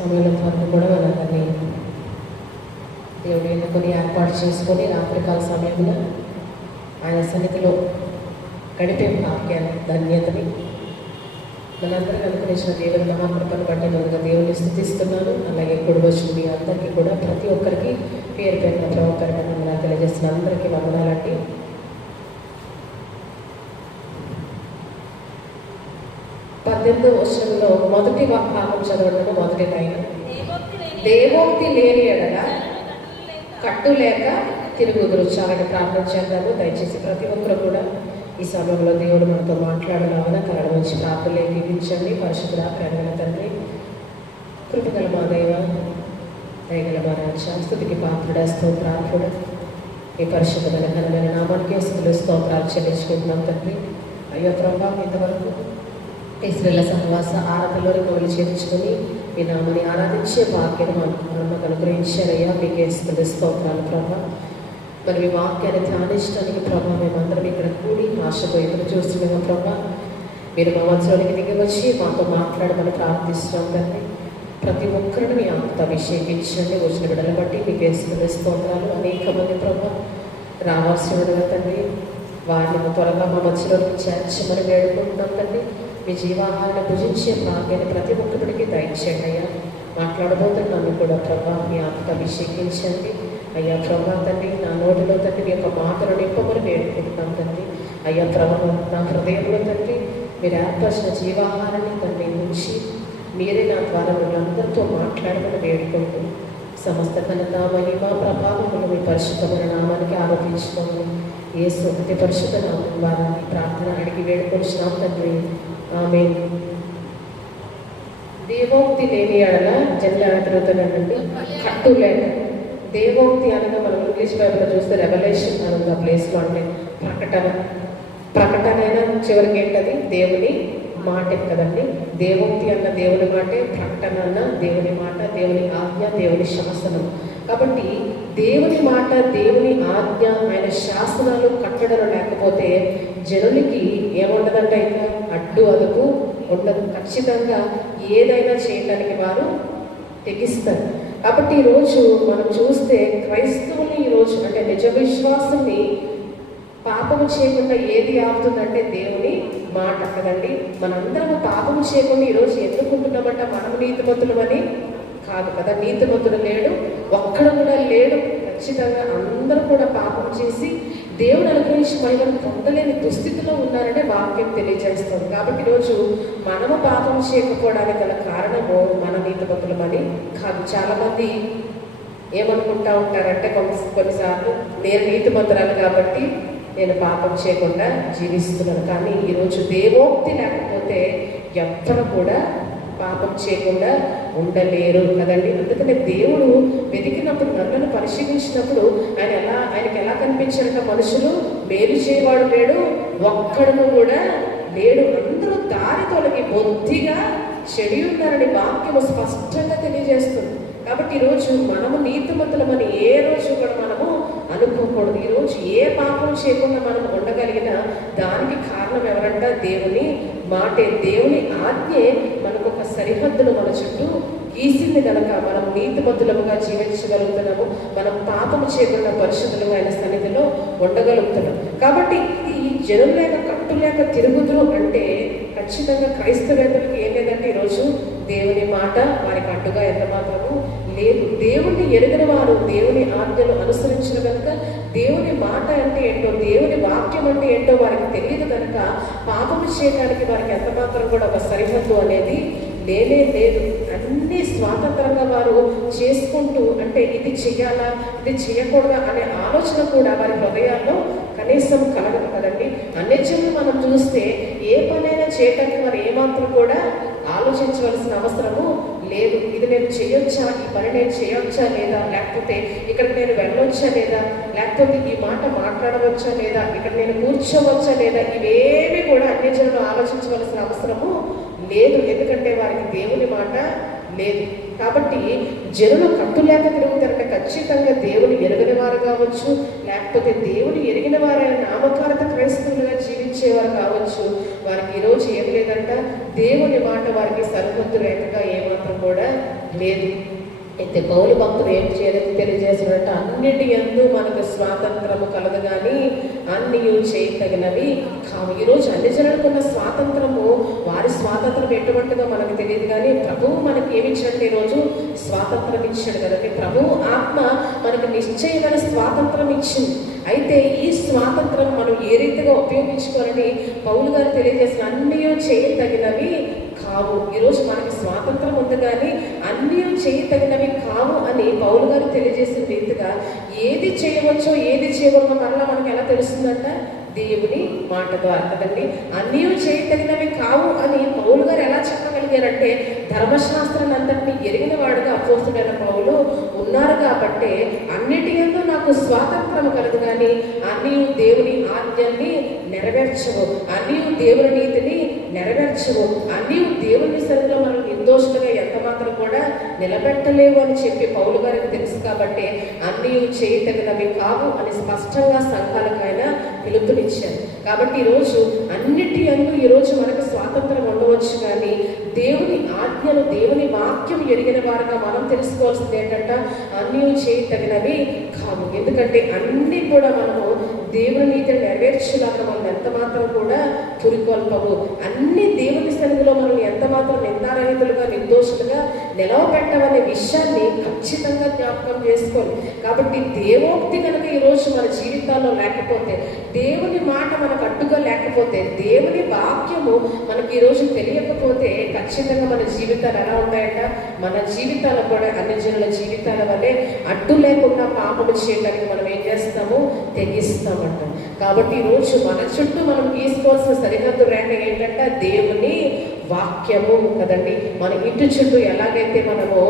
సమయంలో వరకు కూడా మనందరినీ దేవుడు ఎన్నుకొని ఏర్పాటు చేసుకొని రాత్రికాల సమయంలో ఆయన సన్నిధిలో గడిపే భాగ్యాన్ని ధన్యతని మనందరికీ అనుగ్రహించిన దేవుని మహాకృపను బట్టి ముందుగా దేవుని స్థుతిస్తున్నాను. అలాగే కుటుంబస్తులు మీ అందరికీ కూడా ప్రతి ఒక్కరికి పేరు పేరున ప్రభావకరంగా తెలియజేసిన అందరికీ వందనాలండి. పద్దెనిమిదో వచనంలో మొదటి భాగం చదవడం మొదటి లైన్, దేవోక్తి లేని ఎడల కట్టు లేక తిరుగుదురు. చాలని ప్రార్థన చేద్దాము. దయచేసి ప్రతి ఒక్కరు కూడా ఈ సమయంలో దేవుడు మనతో మాట్లాడలాగా కరడ నుంచి ప్రార్థనలు ఏకీపించండి. పరిశుద్ధ ప్రేమల తండ్రి, కృపగల మా దైవ, దయగల మా రాజా, స్తుతికి పాత్రుడ, స్తోత్రార్హుడ, ఈ పరిశుద్ధమైన ఘనమైన నామానికి స్తుతులు స్తోత్రాలు చెల్లించుకుంటున్నాం తండ్రి. అయ్యో ప్రభావం ఇంతవరకు ఇశ్రాయేలు సహవాస ఆరాధనలోని మొదలు చేర్చుకొని ఈ నామని ఆరాధించే భాగ్యం మనకు అనుగ్రహించారయ్యా. మీకే స్తోత్రాలు ప్రభా. మరి మీ వాక్యాన్ని ధ్యానించడానికి ప్రభా మేమందరం ఇక్కడ కూడి ఆశతో ఎదురు చూస్తున్నాము ప్రభా. మీరు మా మధ్యలోనికి దిగి వచ్చి మాతో మాట్లాడమని ప్రార్థిస్తున్నాం తండ్రి. ప్రతి ఒక్కరిని మీ ఆత్మతో అభిషేకించండి. వచ్చిన బిడ్డలు బట్టి మీకే స్తోత్రాలు. అనేక మంది ప్రభా రావాల్సి ఉండగా తండ్రి, వారిని త్వరగా మా మధ్యలోకి చేర్చమని వేడుకుంటున్నాం తండ్రి. మీ జీవాహారాన్ని భుజించే భాగ్యాన్ని ప్రతి ఒక్కరికి దయచేయండి అయ్యా. మాట్లాడబోతున్నాను కూడా ప్రభా మీ ఆత్మతో అభిషేకించండి అయ్యా. ప్రభా తండ్రి, నా నోటిలో తండ్రి మీ యొక్క మాటలు నింపమని వేడుకుంటున్నాం తండ్రి. అయ్యా ప్రభా, నా హృదయంలో తండ్రి మీరు ఏర్పరిచిన జీవాహారాన్ని తండ్రి ఉంచి మీరే నా ద్వారా అందరితో మాట్లాడమని వేడుకుంటూ సమస్త ఘనత మహిమ ప్రభావములు మీ పరిశుద్ధమైన నామానికి ఆరోపించుకోండి. యేసు అతి పరిశుద్ధ నామం ద్వారా ప్రార్థన అడిగి వేడుకొనిచ్చినాం తండ్రి, ఆమేన్. దేవోక్తి లేని ఎడల జన్ల తిరుగుతానండి కట్టు లేక. దేవోక్తి అనగా మనం ఇంగ్లీష్ బైబిల్లో చూస్తే రెవల్యూషన్ అని ప్లేస్లో అంటే ప్రకటనైనా చివరికి ఏంటది దేవుని మాట కదండి. దేవోక్తి అన్న దేవుని మాటే, ప్రకటన అన్న దేవుని మాట, దేవుని ఆజ్ఞ, దేవుని శాసనం. కాబట్టి దేవుని మాట, దేవుని ఆజ్ఞ, ఆయన శాసనాలు కట్టడలు లేకపోతే జనులకి ఏముండదంటే ఇంకా అడ్డు అదుపు ఉండదు. ఖచ్చితంగా ఏదైనా చేయడానికి వారు తెగిస్తారు. కాబట్టి ఈరోజు మనం చూస్తే క్రైస్తవుని ఈరోజు అంటే నిజ విశ్వాసుని పాపము చేయకుండా ఏది ఆపుతుందంటే దేవుని మాట కదండి. మనందరం పాపము చేయకుండా ఈరోజు ఎందుకుంటున్నామంట? మనం నీతిమంతులమని కాదు కదా. నీతిమంతుడు లేడు, ఒక్కడు కూడా లేడు. ఖచ్చితంగా అందరూ కూడా పాపం చేసి దేవుడు అనుగ్రహించి మహిళను పొందలేని దుస్థితిలో ఉన్నారనే వాక్యం తెలియజేస్తుంది. కాబట్టి ఈరోజు మనము పాపం చేయకపోవడానికి గల కారణము మన నీతిమంతులమని కాదు. చాలామంది ఏమనుకుంటా ఉంటారంటే కొన్నిసార్లు నేను నీతిమంతురాలు కాబట్టి నేను పాపం చేయకుండా జీవిస్తున్నాను. కానీ ఈరోజు దేవోక్తి లేకపోతే ఎవ్వరు కూడా పాపం చేయకుండా ఉండలేరు కదండి. అందుకనే దేవుడు వెతికినప్పుడు, నన్ను పరిశీలించినప్పుడు ఆయనకి ఎలా కనిపించారంట? మనుషులు మేలు చేయవాడు లేడు, ఒక్కడును కూడా లేడు, అందరూ దారి తొలగి బొత్తిగా చెడి ఉన్నారని వాక్యము స్పష్టంగా తెలియజేస్తుంది. కాబట్టి ఈరోజు మనము నీతిమంతులమని ఏ రోజు కూడా మనము అనుకోకూడదు. ఈరోజు ఏ పాపం చేయకుండా మనం ఉండగలిగిన దానికి కారణం ఎవరంట? దేవుని మాటే, దేవుని ఆజ్ఞే మనకు ఒక సరిహద్దును మన చుట్టూ గీసింది కనుక మనం నీతిమంతులముగా జీవించగలుగుతున్నాము. మనం పాపము చేయకుండా పరిశుద్ధులుగా ఆయన సన్నిధిలో ఉండగలుగుతున్నాం. కాబట్టి ఇది జనం లేక కట్టు లేక తిరుగుదురు అంటే ఖచ్చితంగా క్రైస్తవేతలకు ఏం లేదంటే ఈరోజు దేవుని మాట వారికి అడ్డుగా ఎంత మాత్రము లేదు. దేవుణ్ణి ఎరిగిన వారు దేవుని ఆజ్ఞను అనుసరించిన కనుక దేవుని మాట అంటే ఏంటో, దేవుని వాక్యం అంటే ఏంటో వారికి తెలియదు కనుక పాపము చేయడానికి వారికి ఎంత మాత్రం కూడా ఒక సరిహద్దు అనేది లేనే లేదు. అన్ని స్వాతంత్రంగా వారు చేసుకుంటూ అంటే ఇది చెయ్యాలా ఇది చేయకూడదా అనే ఆలోచన కూడా వారి హృదయాల్లో కనీసం కలగదు కదండి. అన్నిటిని మనం చూస్తే ఏ పనైనా చేయటానికి వారు ఏమాత్రం కూడా ఆలోచించవలసిన అవసరము లేదు. ఇది నేను చేయొచ్చా, ఈ పని నేను చేయొచ్చా లేదా, లేకపోతే ఇక్కడ నేను వెళ్ళొచ్చా లేదా, లేకపోతే ఈ మాట మాట్లాడవచ్చా లేదా, ఇక్కడ నేను కూర్చోవచ్చా లేదా, ఇవేమి కూడా అన్ని జనులు ఆలోచించవలసిన అవసరము లేదు. ఎందుకంటే వారికి దేవుని మాట లేదు. కాబట్టి జనులు కట్టులేక తిరుగుతారంటే ఖచ్చితంగా దేవుని ఎరగని వారు కావచ్చు, లేకపోతే దేవుని ఎరిగిన వారైన నామకారత క్రైస్తవులుగా జీవించేవారు కావచ్చు. వారికి ఈరోజు ఏం లేదంట? దేవుని మాట వారికి సరిహద్దు రేఖగా ఏమాత్రం కూడా లేదు. అయితే పౌలు భక్తుడు ఏం చేయలేదు తెలియజేసినట్టు అన్నిటి యందు మనకు స్వాతంత్రము కలదు కానీ అన్నీ చేయతగినవి కావు. ఈరోజు అన్ని జనాలకున్న స్వాతంత్రము వారి స్వాతంత్రం ఎటువంటిదో మనకు తెలియదు కానీ ప్రభువు మనకి ఏమి ఇచ్చాడు? ఈరోజు స్వాతంత్రం ఇచ్చాడు కదండి. ప్రభువు ఆత్మ మనకు నిశ్చయమైన స్వాతంత్రం ఇచ్చింది. అయితే ఈ స్వాతంత్రం మనం ఏ రీతిగా ఉపయోగించుకోవాలని పౌలు గారు తెలియజేసిన అన్నీ చేయతగినవి కావు. ఈరోజు మనకి స్వాతంత్రం ఉంది కానీ అన్నీ చేయతగినవి కావు అని పౌలు గారు తెలియజేసిన రీతిగా ఏది చేయవచ్చో ఏది చేయకూడదో మరలా మనకు ఎలా తెలుస్తుందంట? దేవుని మాట ద్వారా కదండి. అన్నీ చేయతగినవి కావు అని పౌలు గారు ఎలా చెప్పగలిగారంటే ధర్మశాస్త్రాన్ని అంతటినీ ఎరిగిన వాడుగా అపోస్తుడైన పౌలు ఉన్నారు కాబట్టి అన్నిటి యందు నాకు స్వాతంత్రం కలదు కానీ అన్నీ దేవుని ఆజ్ఞల్ని నెరవేర్చవు, అన్నీ దేవుని నీతిని నెరవేర్చవు, అన్నీ దేవుని సరిగ్గా మనం నిర్దోషులుగా ఎంత మాత్రం కూడా నిలబెట్టలేవు అని చెప్పి పౌలు గారికి తెలుసు కాబట్టి అన్నీ చేయతగినవి కావు అని స్పష్టంగా సంఘాలకైనా పిలుపునిచ్చారు. కాబట్టి ఈరోజు అన్నిటి యందు ఈరోజు మనకు స్వాతంత్రం ఉండవచ్చు కానీ దేవుని ఆజ్ఞలు దేవుని వాక్యం ఎరిగిన వారుగా మనం తెలుసుకోవాల్సింది ఏంటంటే అన్నీ చేయతగినవి కావు. ఎందుకంటే అన్నీ కూడా మనము దేవుని నీతిని నెరవేర్చులాగా మనం ఎంత మాత్రం కూడా పురికొల్పము. అన్ని దేవుని సన్నిధిలో మనం ఎంత మాత్రం నిందారహితులుగా నిర్దోషులుగా నిలవబెట్టమనే విషయాన్ని ఖచ్చితంగా జ్ఞాపకం చేసుకోవాలి. కాబట్టి దేవోక్తి కనుక ఈరోజు మన జీవితాల్లో లేకపోతే, దేవుని మాట మనకు అడ్డుగా లేకపోతే, దేవుని వాక్యము మనకి ఈరోజు తెలియకపోతే ఖచ్చితంగా మన జీవితాలు ఎలా ఉంటాయంట? మన జీవితాలు కూడా అన్ని జనుల జీవితాల వల్లే అడ్డు లేకుండా పాపము చేయడానికి మనం ఏం చేస్తాము? తెగిస్తామంట. కాబట్టి ఈరోజు మన చుట్టూ మనం తీసుకోవాల్సిన సరిహద్దు రేఖ ఏంటంటే దేవుని వాక్యము కదండి. మన ఇంటి చుట్టూ ఎలాగైతే మనము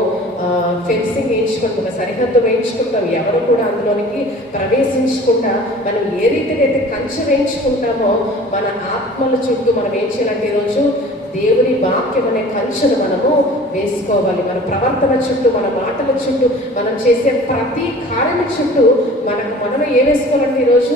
ఫెన్సింగ్ వేయించుకుంటాం, సరిహద్దు వేయించుకుంటాం, ఎవరు కూడా అందులోనికి ప్రవేశించకుండా మనం ఏ రీతిగా అయితే కంచె వేయించుకుంటామో మన ఆత్మల చుట్టూ మనం ఏం చేయాలంటే ఈరోజు దేవుని వాక్యం అనే కంచెను మనము వేసుకోవాలి. మన ప్రవర్తన చుట్టూ, మన మాటల చుట్టూ, మనం చేసే ప్రతి కార్యం చుట్టూ మనం ఏం వేసుకోవాలంటే ఈరోజు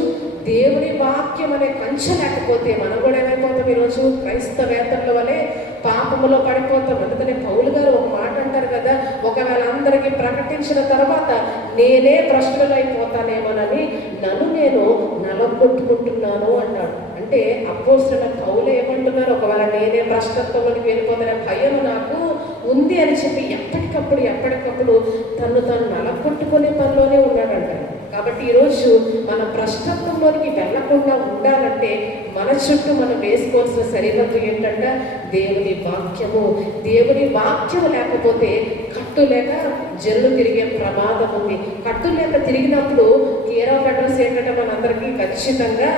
దేవుని వాక్యం అనే కంచె లేకపోతే మనం కూడా ఏమైపోతాం? ఈరోజు క్రైస్తవేతరుల వలె పాపములో పడిపోతాం. అందుకనే పౌలు గారు ఒక మాట అంటారు కదా, ఒకవేళ అందరికీ ప్రకటించిన తర్వాత నేనే భ్రష్టులు అయిపోతానేమోనని నన్ను నేను నలగొట్టుకుంటున్నాను అన్నాడు. అంటే అపోస్తలుడైన పౌలు ఏమంటున్నారు? ఒకవేళ నేనే భ్రష్టత్వంలోకి వెళ్ళిపోతానే భయం నాకు ఉంది అని చెప్పి ఎప్పటికప్పుడు తను నలగొట్టుకునే పనిలోనే ఉన్నాడంట. కాబట్టి ఈరోజు మన భ్రష్టత్వంలోనికి వెళ్లకుండా ఉండాలంటే మన చుట్టూ మనం వేసుకోవాల్సిన సరిహద్దు ఏంటంటే దేవుని వాక్యము. దేవుని వాక్యము లేకపోతే కట్టు లేక జల్లు తిరిగే ప్రమాదం ఉంది. కట్టు లేక తిరిగినప్పుడు కేర్ ఆఫ్ అడ్రస్ ఏంటంటే మనందరికీ ఖచ్చితంగా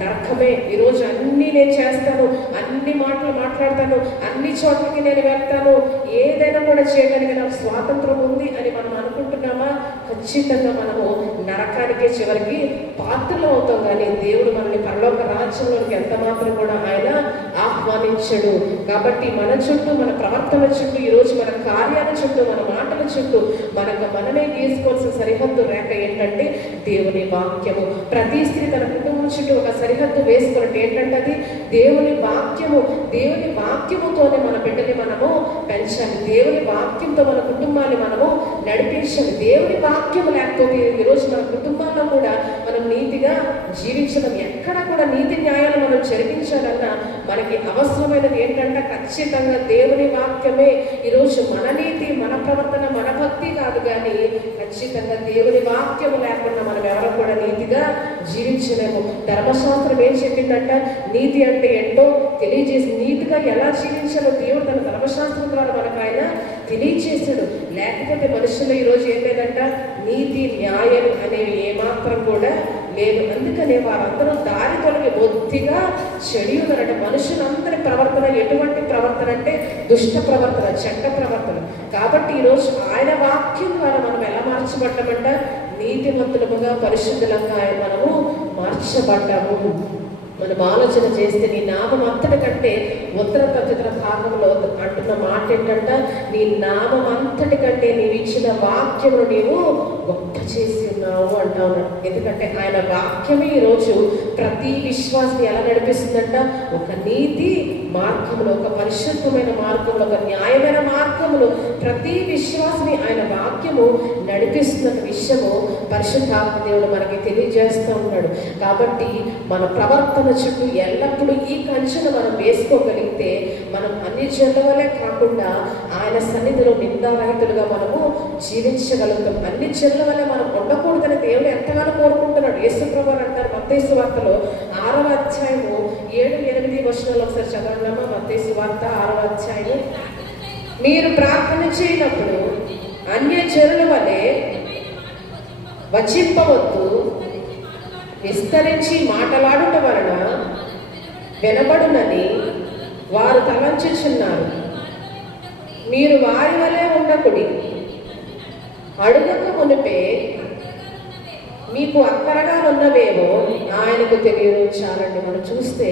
నరకమే. ఈరోజు అన్నీ నేను చేస్తాను, అన్ని మాటలు మాట్లాడతాను, అన్ని చోట్లకి నేను వెళ్తాను, ఏదైనా కూడా చేయడానికి నాకు స్వాతంత్రం ఉంది అని మనం అనుకుంటున్నామా? ఖచ్చితంగా మనము నరకానికే చివరికి పాత్రలు అవుతాం. కానీ దేవుడు మనల్ని పరలోక రాజ్యంలోనికి ఎంత మాత్రం కూడా ఆయన ఆహ్వానించడు. కాబట్టి మన చుట్టూ, మన ప్రవర్తన చుట్టూ, ఈరోజు మన కార్యాల చుట్టూ, మన మాటల చుట్టూ మనమే తీసుకోవాల్సిన సరిహద్దు రేఖ ఏంటంటే దేవుని వాక్యము. ప్రతి స్త్రీ తన కుటుంబం చుట్టూ ఒక సరిహద్దు వేసుకున్నట్టు ఏంటంటే అది దేవుని వాక్యము. దేవుని వాక్యముతోనే మన బిడ్డని మనము పెంచాలి, దేవుని వాక్యంతో మన కుటుంబాన్ని మనము నడిపించాలి. దేవుని వాక్యం లేకపోతే ఈరోజు మన కుటుంబాల్లో కూడా మనం నీతిగా జీవించడం, ఎక్కడ కూడా నీతి న్యాయాలు మనం జరిగించాలన్నా మనకి అవసరమైనది ఏంటంటే ఖచ్చితంగా దేవుని వాక్యమే. ఈరోజు మన నీతి, మన ప్రవర్తన, మన భక్తి కాదు కానీ ఖచ్చితంగా దేవుని వాక్యము లేకుండా మనం ఎవరు కూడా నీతిగా జీవించలేము. ధర్మశాస్త్రం ఏం చెప్పిందంట? నీతి అంటే ఏంటో తెలియజేసి నీతిగా ఎలా జీవించాలో దేవుడు తన ధర్మశాస్త్రం ద్వారా మనకు ఆయన తెలియజేశాడు. లేకపోతే మనుషులు ఈరోజు ఏం లేదంట? నీతి న్యాయం అనేవి ఏమాత్రం కూడా లేదు. అందుకనే వారందరూ దారి తొలగి బొత్తిగా చెడి ఉన్నారట. మనుషులందరి ప్రవర్తన ఎటువంటి ప్రవర్తన అంటే దుష్ట ప్రవర్తన, చెడ్డ ప్రవర్తన. కాబట్టి ఈరోజు ఆయన వాక్యం ద్వారా మనం ఎలా మార్చబడ్డామంట? నీతిమంతులముగా, పరిశుద్ధులంగా మనము మార్చబడ్డాము. మనం ఆలోచన చేస్తే నీ నామం అంతటి కంటే ఉత్తర ప్రత్యుత్తర భాగంలో అంటున్న మాట ఏంటంట, నీ నామం అంతటి కంటే నీవు ఇచ్చిన వాక్యమును నీవు గొప్ప చేసి ఉన్నావు అంటా ఉన్నాడు. ఎందుకంటే ఆయన వాక్యమే ఈరోజు ప్రతి విశ్వాసిని ఎలా నడిపిస్తుందంట, ఒక నీతి మార్గంలో, ఒక పరిశుద్ధమైన మార్గంలో, ఒక న్యాయమైన మార్గంలో ప్రతి విశ్వాసిని ఆయన వాక్యము నడిపిస్తున్న విషయము పరిశుద్ధాత్మ దేవుడు మనకి తెలియజేస్తూ ఉన్నాడు. కాబట్టి మన ప్రవర్తన చుట్టూ ఎల్లప్పుడూ ఈ కంచెను మనం వేసుకోగలిగితే మనం అన్ని జనుల వలె కాకుండా ఆయన సన్నిధిలో నిందారహితులుగా మనము జీవించగలుగుతాం. అన్ని జనుల వలె మనం ఉండకూడదని దేవుడు ఎంతగానో కోరుకుంటున్నాడు. యేసుప్రభువు అంటారు మత్తయి సువార్తలో 6వ అధ్యాయము 7-8 వచనాలు ఒకసారి చదవండి. మత్తయి సువార్త 6వ అధ్యాయం, మీరు ప్రార్థన చేయనప్పుడు అన్య జనుల వలె వచింపవద్దు, విస్తరించి మాటలాడుట వలన వినబడునని వారు తలంచుచున్నారు. మీరు వారి వలె ఉండకుడి, అడుగక మునిపే మీకు అక్కరగా ఉన్నవేమో ఆయనకు తెలియదు. చాలండి, మనం చూస్తే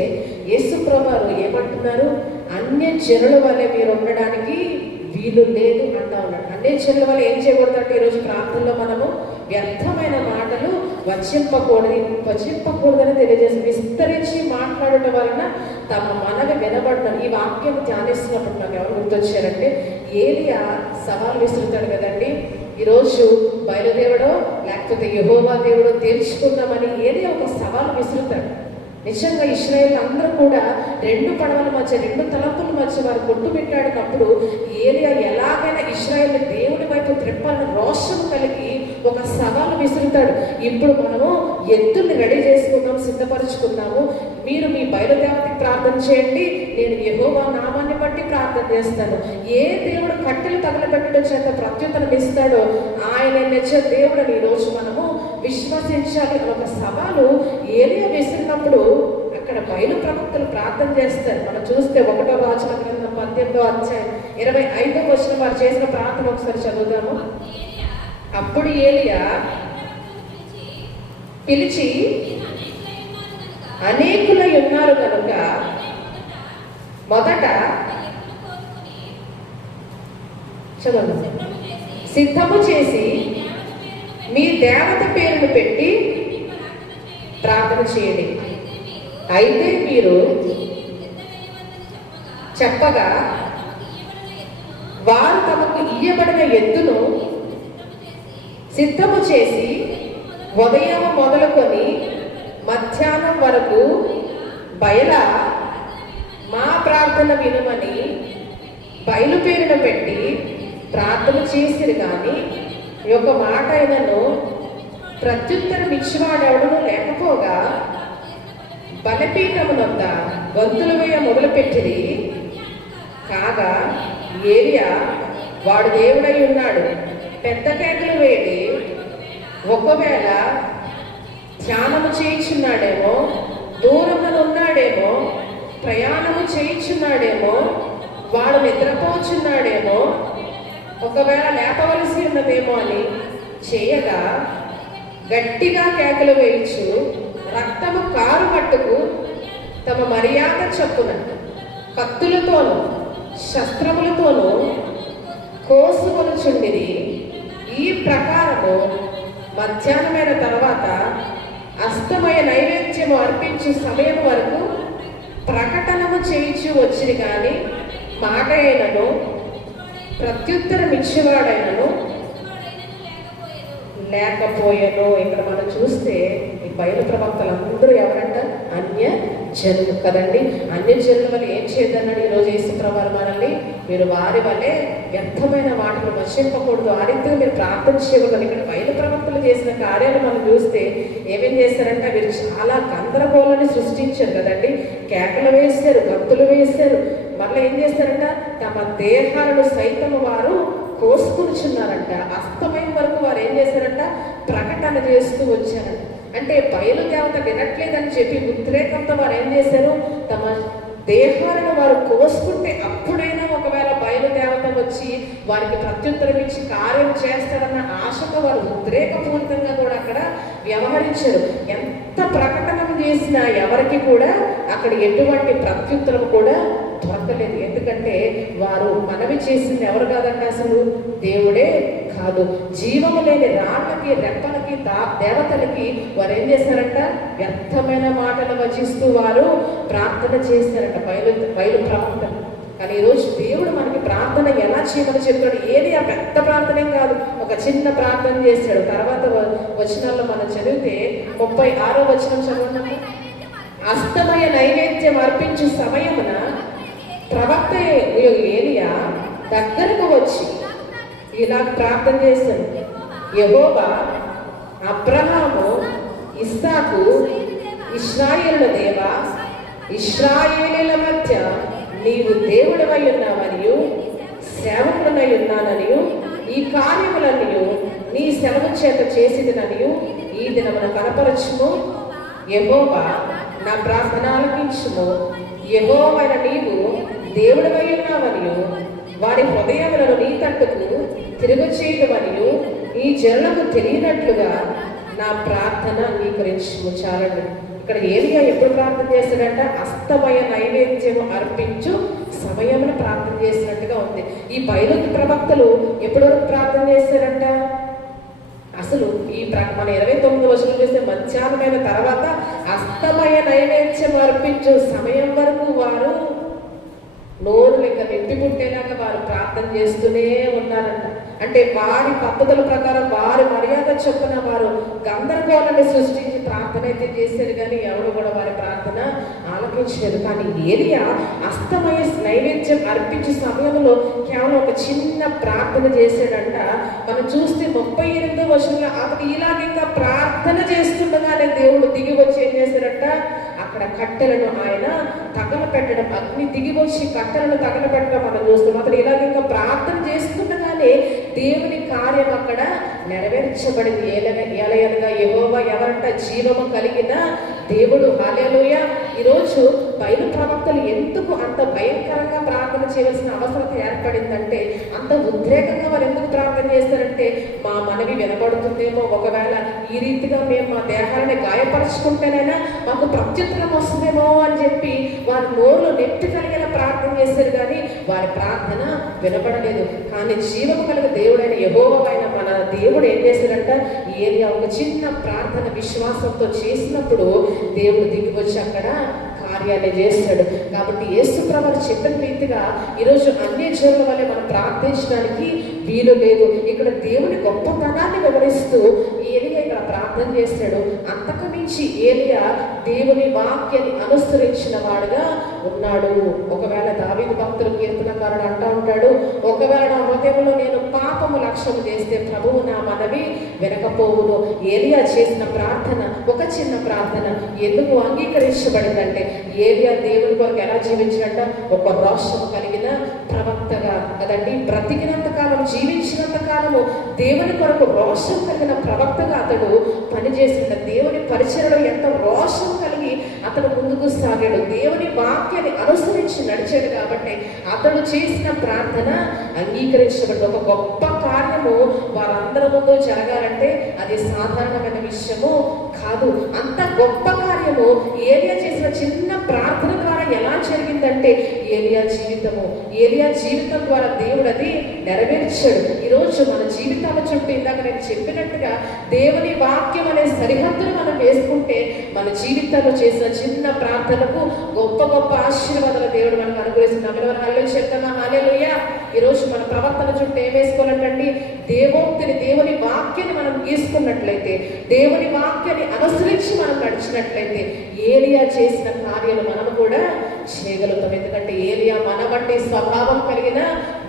యేసుప్రభువు ఏమంటున్నారు, అన్య జనుల వలె మీరు ఉండడానికి వీలు లేదు అంటా ఉన్నాడు. అన్య జనుల వల్ల ఏం చేయకూడదంటే ఈరోజు ప్రార్థనలో మనము వ్యర్థమైన మాటలు వచింపకూడదని తెలియజేస్తుంది. విస్తరించి మాట్లాడటం వలన తమ మనవి వినబడడం. ఈ వాక్యం ధ్యానిస్తున్నప్పుడు నాకు ఎవరు గుర్తొచ్చారంటే, ఏలియా సవాల్ విసురుతాడు కదండి. ఈరోజు బయలుదేవడో లేకపోతే యెహోవా దేవుడో తేల్చుకుందామని ఏలియా ఒక సవాల్ విసురుతాడు. నిజంగా ఇశ్రాయేల్ అందరూ కూడా 2 పడవల మధ్య, 2 తలంపుల మధ్య వారు కొట్టుబెట్టాడినప్పుడు ఏలియా ఎలాగైనా ఇశ్రాయేల్ దేవుడి వైపు త్రిప్పాలని రోషం కలిగి ఒక సవాలు విసురుతాడు. ఇప్పుడు మనము ఎద్దుల్ని రెడీ చేసుకుందాం, సిద్ధపరచుకుందాము. మీరు మీ బయలుదేవతకి ప్రార్థన చేయండి, నేను యెహోవా నామాన్ని బట్టి ప్రార్థన చేస్తాను. ఏ దేవుడు కట్టెలు తగలబెట్టడం చేత ప్రత్యుత్తరం ఇస్తాడో ఆయన నిజ దేవుడని ఈరోజు మనము విశ్వసించాలి. ఒక సవాలు ఏలియా విసిరినప్పుడు అక్కడ బయలు ప్రవక్తలు ప్రార్థన చేస్తారు. మనం చూస్తే 1వ రాజుల గ్రంథం 18వ అధ్యాయం 25వ వచనం వారు చేసిన ప్రార్థన ఒకసారి చదువుదాము. అప్పుడు ఏలియా పిలిచి, అనేకులై ఉన్నారు కనుక మొదట చదవండి, సిద్ధము చేసి మీ దేవత పేరును పెట్టి ప్రార్థన చేయండి. అయితే మీరు చెప్పగా వారు తమకు ఇయ్యబడిన ఎద్దును సిద్ధము చేసి ఉదయం మొదలుకొని మధ్యాహ్నం వరకు బయలా మా ప్రార్థన వినుమని బయలు పేరును పెట్టి ప్రార్థన చేసిరు. కానీ ఈ యొక్క మాట అయినను ప్రత్యుత్తరం ఇచ్చివాడెవడను లేకపోగా బలిపీఠమునంత గొంతులు వేయ మొదలుపెట్టిరి. కాగా ఏలియా వాడు దేవుడై ఉన్నాడు, పెద్ద కేకలు వేడి, ఒకవేళ ధ్యానము చేయించున్నాడేమో, దూరమున ఉన్నాడేమో, ప్రయాణము చేయించున్నాడేమో, వాడు నిద్రపోచున్నాడేమో, ఒకవేళ లేపవలసి ఉన్నదేమో అని చేయగా గట్టిగా కేకలు వేయించు రక్తము కారు మట్టుకు తమ మర్యాద చొప్పున కత్తులతోనూ శస్త్రములతోనూ కోసుకొనుచుండిరి. ఈ ప్రకారము మధ్యాహ్నమైన తర్వాత అస్తమయ నైవేద్యము అర్పించే సమయం వరకు ప్రకటనము చేయించు వచ్చింది. కానీ మాట అయినను ప్రత్యుత్తరం ఇచ్చేవాడైనను లేకపోయాను. ఇక్కడ మనం చూస్తే ఈ బయలు ప్రవక్తలందరూ ఎవరంట? అన్య జనులు కదండి. అన్య జనుల వల్ల ఏం చేయదన్నాడు ఈరోజు యేసుప్రభువు మనల్ని, మీరు వారి వల్లే వ్యర్థమైన మాటలు వశింపకూడదు, ఆ రీతిగా మీరు ప్రార్థన చేయకూడదు. ఇక్కడ బయలు ప్రవక్తలు చేసిన కార్యాలు మనం చూస్తే ఏమేం చేస్తారంటే, వీరు చాలా గందరగోళాన్ని సృష్టించారు కదండి. కేకలు వేశారు, గంతులు వేశారు. మళ్ళీ ఏం చేస్తారంట, తమ దేహాలను సైతం వారు కోసుకునిచున్నారంట. అస్తమయం వరకు వారు ఏం చేశారంట, ప్రకటన చేస్తూ వచ్చారంట. అంటే బయలు దేవత వినట్లేదని చెప్పి ఉద్రేకంతో వారు ఏం చేశారు, తమ దేహాలను వారు కోసుకుంటే అప్పుడైనా ఒకవేళ బయలుదేవత వచ్చి వారికి ప్రత్యుత్తరం ఇచ్చి కార్యం చేస్తాడన్న ఆశతో వారు ఉద్రేకపూరితంగా కూడా అక్కడ వ్యవహరించారు. ఎంత ప్రకటన చేసినా ఎవరికి కూడా అక్కడ ఎటువంటి ప్రత్యుత్తరం కూడా దొరకలేదు. ఎందుకంటే వారు మనవి చేసింది ఎవరు కాదంట, అసలు దేవుడే కాదు. జీవము లేని రాళ్ళకి, రెప్పలకి, దేవతలకి వారు ఏం చేశారంట, వ్యర్థమైన మాటలు వచిస్తూ వారు ప్రార్థన చేశారంట, బయలు ప్రవక్త. కానీ ఈరోజు దేవుడు మనకి ప్రార్థన ఎలా చేయమని చెప్తాడు. ఏది ఆ పెద్ద ప్రార్థనే కాదు, ఒక చిన్న ప్రార్థన చేశాడు. తర్వాత వచనాల్లో మనం చదివితే 36వ వచనం చదవండి. అస్తమయ నైవేద్యం అర్పించు సమయమున ప్రవక్త ఏలియా దగ్గరకు వచ్చి ఇలా ప్రార్థన చేశాడు. యెహోవా, అబ్రహాము, ఇస్సాకు, ఇశ్రాయేలుల దేవా, ఇశ్రాయేలీల మధ్య నీవు దేవుడవై ఉన్నావనియు సేవకుడనై ఉన్నాననియు ఈ కార్యములన్నయు నీ సెలవు చేత చేసిదననియు ఈ దినమున కనపరచుము. యెహోవా, నా ప్రార్థన ఆలకించుము. యెహోవైన నీవు దేవుడవై ఉన్నావనియు వారి హృదయములను నీ తట్టుకు తిరుగు చేయమనియు ఈ జనులకు తెలియనట్లుగా నా ప్రార్థన అంగీకరించుము. చాలండి. ఇక్కడ ఏలియా ఎప్పుడు ప్రార్థన చేస్తాడంట, అస్తమయ నైవేద్యం అర్పించు సమయమున ప్రార్థన చేసినట్టుగా ఉంది. ఈ బయలు ప్రవక్తలు ఎప్పటి వరకు ప్రార్థన చేశారంట, అసలు ఈ మన 29 వచనం చూస్తే మధ్యాహ్నమైన తర్వాత అస్తమయ నైవేద్యం అర్పించు సమయం వరకు వారు నోరు లెక్క నెప్పి పుట్టేలాగా వారు ప్రార్థన చేస్తూనే ఉన్నారంట. అంటే వారి పద్ధతుల ప్రకారం వారి మర్యాద చొప్పున వారు గందరగోళాన్ని సృష్టించి ప్రార్థన అయితే చేశారు, కానీ ఎవరు కూడా వారి ప్రార్థన ఆలకించలేదు. కానీ ఏలియా అస్తమయ నైవేద్యం అర్పించే సమయంలో కేవలం ఒక చిన్న ప్రార్థన చేశాడంట. మనం చూస్తే 38వ వచనంలో అతను ఇలాగ ప్రార్థన చేస్తుండగానే దేవుడు దిగి వచ్చి ఏం చేశాడంట, అక్కడ కట్టెలను ఆయన తగలపెట్టడం, అగ్ని దిగి వచ్చి కట్టెలను తగలపెట్టడం మనం చూస్తాం. అతను ఇలాగ ప్రార్థన చేస్తుండగానే దేవుని కార్యం అక్కడ నెరవేర్చబడింది. ఏలయనగా యెహోవా ఎవరంట, జీవము కలిగిన దేవుడు. హల్లెలూయా. ఈరోజు బయలు ప్రవక్తలు ఎందుకు అంత భయంకరంగా ప్రార్థన చేయవలసిన అవసరం ఏర్పడిందంటే, అంత ఉద్రేకంగా వారు ఎందుకు ప్రార్థన చేస్తారంటే, మా మనవి వినబడుతుందేమో, ఒకవేళ ఈ రీతిగా మేము మా దేహాలని గాయపరచుకుంటేనైనా మాకు ప్రత్యుత్తరం వస్తుందేమో అని చెప్పి వారి నోరులో నెత్తి కలిగేలా ప్రార్థన చేశారు, కానీ వారి ప్రార్థన వినబడలేదు. కానీ జీవము కలిగిన దేవుడైన యెహోవావైన మన దేవుడు ఏం చేశాడంట, ఏలియా ఒక చిన్న ప్రార్థన విశ్వాసంతో చేసినప్పుడు దేవుడు దిగి వచ్చి అక్కడ కార్యాన్ని చేస్తాడు. కాబట్టి యేసు ప్రభువు చెప్పిన రీతిగా ఈరోజు అన్ని జనుల వల్లే మనం ప్రార్థించడానికి వీలు లేదు. ఇక్కడ దేవుని గొప్పతనాన్ని వివరిస్తూ ఏలియా ఇక్కడ ప్రార్థన చేస్తాడు. అంతకు మించి ఏలియా దేవుని వాక్యాన్ని అనుసరించిన వాడుగా ఉన్నాడు. ఒకవేళ దావీదు భక్తులు కీర్తనకారుడు అంటా ఉంటాడు, ఒకవేళ నా హృదయంలో నేను పాపము లక్ష్యము చేస్తే ప్రభువు నా మనవి వినకపోవును. ఏలియా చేసిన ప్రార్థన ఒక చిన్న ప్రార్థన ఎందుకు అంగీకరించబడిందంటే, ఏలియా దేవుని కొరకు ఎలా జీవించినట్ట, ఒక రోషం కలిగిన ప్రవక్తగా కదండి. బ్రతికినంత కాలం, జీవించినంత కాలము దేవుని కొరకు రోషం కలిగిన ప్రవక్తగా అతడు పనిచేసిన. దేవుని పరిచయలో ఎంత రోషం కలిగి అతడు ముందుకు సాగాడు, దేవుని వాక్యాన్ని అనుసరించి నడిచాడు. కాబట్టి అతడు చేసిన ప్రార్థన అంగీకరించబడింది. ఒక గొప్ప కార్యము వారందరి ముందు జరగాలంటే అది సాధారణమైన విషయము కాదు. అంత గొప్ప కార్యము ఏలియా చేసిన చిన్న ప్రార్థన ద్వారా ఎలా జరిగిందంటే, ఏలియా జీవితం ద్వారా దేవుడు అది నెరవేర్చాడు. ఈరోజు మన జీవితాల చుట్టూ ఇందాక నేను చెప్పినట్టుగా దేవుని వాక్యం అనే సరిహద్దును మనం వేసుకుంటే మన జీవితంలో చేసిన చిన్న ప్రార్థనకు గొప్ప గొప్ప ఆశీర్వాదాలు దేవుడు మనకు అనుగ్రహిస్తున్నాం. హల్లెలూయా చెప్తామా? హల్లెలూయా. ఈరోజు మన ప్రవర్తన చుట్టూ ఏం వేసుకోవాలంటే, దేవోక్తిని, దేవుని వాక్యాన్ని మనం గీసుకున్నట్లయితే, దేవుని వాక్యాన్ని అనుసరించి మనం నడిచినట్లయితే ఏలియా చేసిన కార్యాలు మనం కూడా చేయగలుగుతాం. ఎందుకంటే ఏలియా మన వంటి స్వభావం కలిగిన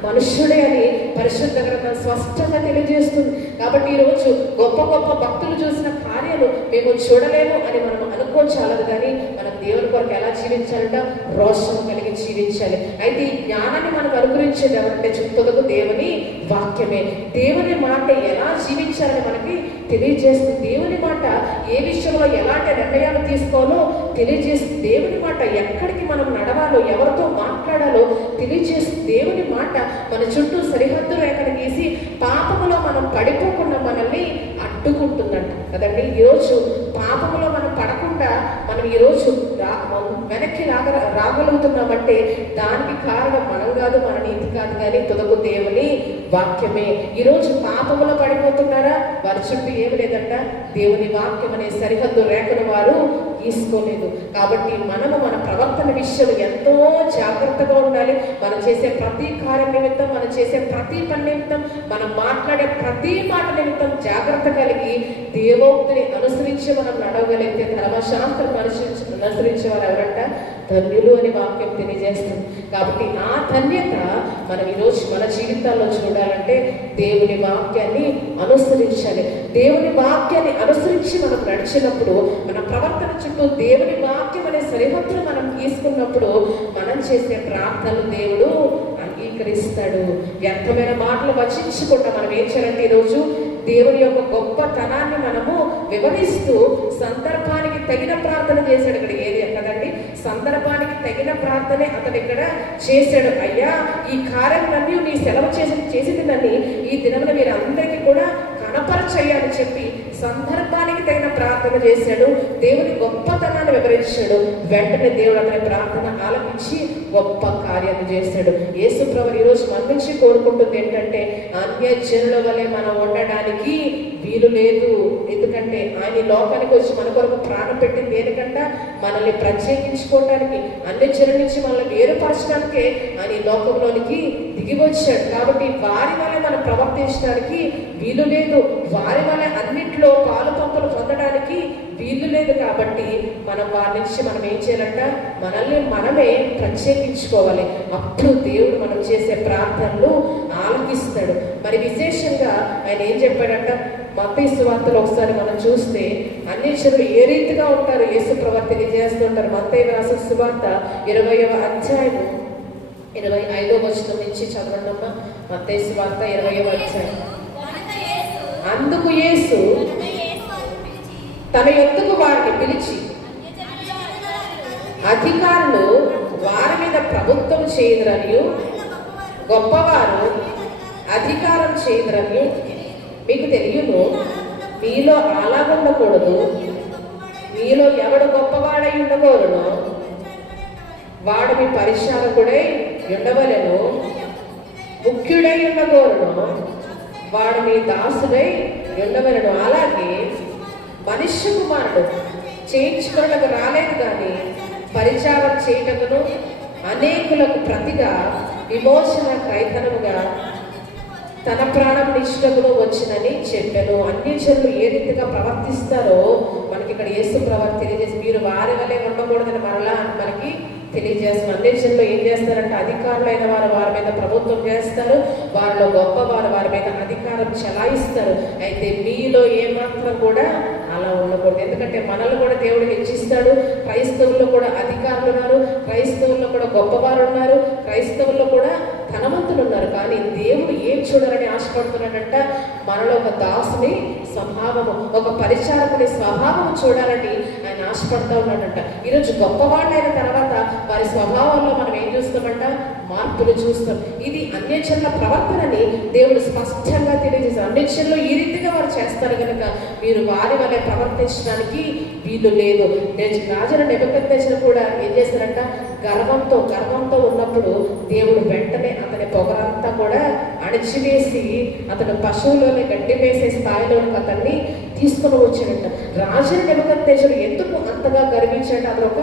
మనుష్యుడే అని పరిశుద్ధ గ్రంథం స్పష్టంగా తెలియజేస్తుంది. కాబట్టి ఈరోజు గొప్ప గొప్ప భక్తులు చూసిన కార్యాలు మేము చూడలేము అని మనం అనుకోచాలదు, కానీ మనం దేవుని కొరకు ఎలా జీవించాలంట, రోషం కలిగిన జీవించాలి. అయితే ఈ జ్ఞానాన్ని మనకు అనుగ్రహించేది ఎవరంటే చుట్టూ దేవుని వాక్యమే. దేవుని మాట ఎలా జీవించాలని మనకి తెలియజేస్తుంది. దేవుని మాట ఏ విషయంలో ఎలాంటి నిర్ణయాలు తీసుకోవాలో తెలియజేస్తుంది. దేవుని మాట ఎక్కడికి మనం నడవాలో, ఎవరితో మాట్లాడాలో తెలియజేస్తుంది. దేవుని మాట మన చుట్టూ సరిహద్దు రేఖను గీసి పాపములో మనం పడిపోకుండా మనల్ని అడ్డుకుంటుందంట కదండి. ఈరోజు పాపములో మనం పడకుండా మనం ఈరోజు వెనక్కి రాగలుగుతున్నామంటే దానికి కారణం మనం కాదు, మన నీతి కాదు, కానీ తుదకు దేవుని వాక్యమే. ఈరోజు పాపములో పడిపోతున్నారా? వారి చుట్టూ ఏమి లేదంట, దేవుని వాక్యం అనే సరిహద్దు రేఖను వారు తీసుకోలేదు. కాబట్టి మనము మన ప్రవర్తన విషయంలో ఎంతో జాగ్రత్తగా ఉండాలి. మనం చేసే ప్రతి కార్యం నిమిత్తం, మనం చేసే ప్రతి పని నిమిత్తం, మనం మాట్లాడే ప్రతి మాట నిమిత్తం జాగ్రత్త కలిగి దేవోక్తిని అనుసరించి మనం నడవగలిగితే ధర్మశాస్త్రం అనుసరించే వారు ఎవరంట? ధన్యులు అని వాక్యం తెలియజేస్తుంది. కాబట్టి ఆ ధన్యత మనం ఈరోజు మన జీవితాల్లో చూడాలంటే దేవుని వాక్యాన్ని అనుసరించాలి. దేవుని వాక్యాన్ని అనుసరించి మనం నడిచినప్పుడు, మన ప్రవర్తన చుట్టూ దేవుని వాక్యం అనే సరిహద్దులు మనం తీసుకున్నప్పుడు మనం చేసే ప్రార్థనలు దేవుడు అంగీకరిస్తాడు. వ్యర్థమైన మాటలు వచించకుండా మనం ఏం చేయాలంటే ఈరోజు దేవుని యొక్క గొప్పతనాన్ని మనము వివరిస్తూ సందర్భానికి తగిన ప్రార్థన చేశాడు. ఇక్కడ ఏది కదండి, సందర్భానికి తగిన ప్రార్థనే అతను ఇక్కడ చేశాడు. అయ్యా, ఈ కార్యాలన్నీ నీ సెలవు చేసిందని ఈ దినమున మీరు అందరికీ కూడా కనపరచయ్యాలని చెప్పి సందర్భానికి తగిన ప్రార్థన చేశాడు. దేవుని గొప్పతనాన్ని వివరించాడు. వెంటనే దేవుడు అతని ప్రార్థన ఆలపించి గొప్ప కార్యాన్ని చేశాడు. యేసు ప్రభువు ఈరోజు మన నుంచి కోరుకుంటుంది ఏంటంటే, అన్యజనుల వలె మనం ఉండడానికి వీలు లేదు. ఎందుకంటే ఆయన లోకానికి వచ్చి మన కొరకు ప్రాణం పెట్టింది దేనికంట? మనల్ని ప్రత్యేకించుకోవడానికి, అన్యజనుల నుంచి మనల్ని వేరుపరచడానికే ఆయన లోకంలోనికి దిగి వచ్చాడు. కాబట్టి వారి వలె మనం ప్రవర్తించడానికి వీలు లేదు. వారి వలె అన్నింటిలో పాలు పంపులు పొందడానికి వీలు లేదు. కాబట్టి మనం వారి నుంచి మనం ఏం చేయాలంట? మనల్ని మనమే ప్రత్యేకించుకోవాలి. అప్పుడు దేవుడు మనం చేసే ప్రార్థనలు ఆలకిస్తాడు. మరి విశేషంగా ఆయన ఏం చెప్పాడంట? మత్తయి సువార్తలో ఒకసారి మనం చూస్తే అన్యజనులు ఏ రీతిగా ఉంటారు యేసు ప్రభువు తెలియజేస్తుంటారు. మత్తయి రాసిన సువార్త 20వ అధ్యాయం 25వ వచనం నుంచి చదవండమ్మా. మత్తయి సువార్త 20వ అధ్యాయం. అందుకు యేసు తన యొద్దకు వారిని పిలిచి, అధికారులు వారి మీద ప్రభుత్వం చేయుదురని, గొప్పవారు అధికారం చేయుదురని మీకు తెలియను. మీలో అలాగుండకూడదు. మీలో ఎవడు గొప్పవాడై ఉండగోరునో వాడు మీ పరిచారకుడై ఉండవలెను. ముఖ్యుడై ఉండగోరునో వాడు మీ దాసుడై ఉండవలెను. అలాగే మనుష్య కుమారుడు చేయించుకున్నకు రాలేదు కానీ పరిచారం చేయటకును అనేకులకు ప్రతిగా విమోచన క్రైతనముగా తన ప్రాణం నిష్ఠకును వచ్చినని చెప్పాను. అన్యజనులు ఏ రీతిగా ప్రవర్తిస్తారో మనకి ఇక్కడ యేసు ప్రభువు తెలియజేసి, మీరు వారి వలె ఉండకూడదని మరలా మనకి తెలియజేస్తున్నారు. అన్యజనులు ఏం చేస్తారంటే, అధికారులైన వారు వారి మీద ప్రభుత్వం చేస్తారు, వారిలో గొప్పవారు వారి మీద అధికారం చెలాయిస్తారు. అయితే మీలో ఏమాత్రం కూడా అలా ఉండకూడదు. ఎందుకంటే మనల్ని కూడా దేవుడు హెచ్చిస్తాడు. క్రైస్తవుల్లో కూడా అధికారులు ఉన్నారు, క్రైస్తవుల్లో కూడా గొప్పవారు ఉన్నారు, క్రైస్తవుల్లో కూడా ధనవంతులు ఉన్నారు. కానీ దేవుడు ఏం చూడాలని ఆశపడుతున్నాడంట? మనలో ఒక దాసుని స్వభావము, ఒక పరిచారకుని స్వభావం చూడాలని ఆయన ఆశపడుతూ ఉన్నాడంట. ఈరోజు గొప్పవాళ్ళైన తర్వాత వారి స్వభావంలో మనం ఏం చూస్తామంట? మార్పులు చూస్తాం. ఇది అన్యజనుల ప్రవర్తనని దేవుడు స్పష్టంగా తెలియజేశారు. అన్యజనులు ఈ రీతిగా వారు చేస్తారు కనుక మీరు వారి వలె ప్రవర్తించడానికి వీలు లేదు. రాజుల నెబుకద్నెజరు కూడా ఏం చేశారంట? గర్వంతో ఉన్నప్పుడు దేవుడు వెంటనే అతని పొగరంతా కూడా అణిచివేసి అతను పశువులోనే గడ్డి వేసే స్థాయిలోకి అతన్ని తీసుకుని వచ్చాడంట. రాజుల నెబుకద్నెజరు ఎందుకు అంతగా గర్వించాడు? అతను ఒక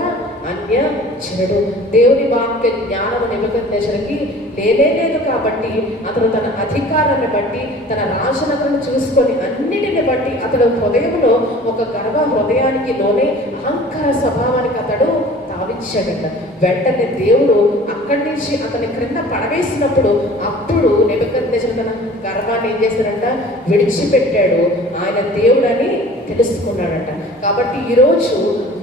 అన్యజనుడు. దేవుని వాక్య జ్ఞానం నెబుకద్నెజరుకి లేదు కాబట్టి అతను తన అధికారాన్ని బట్టి, తన రాజనగలను చూసుకొని అన్నిటిని బట్టి అతడు హృదయంలో ఒక గర్వ హృదయానికి లోనే అహంకార స్వభావానికి అతడు తావిచ్చాడంట. వెంటనే దేవుడు అక్కడి నుంచి అతని క్రింద పడవేసినప్పుడు అప్పుడు నెబుకద్నెజరు తన గర్వాన్ని ఏం చేశాడంట? విడిచిపెట్టాడు. ఆయన దేవుడని తెలుసుకున్నాడంట. కాబట్టి ఈరోజు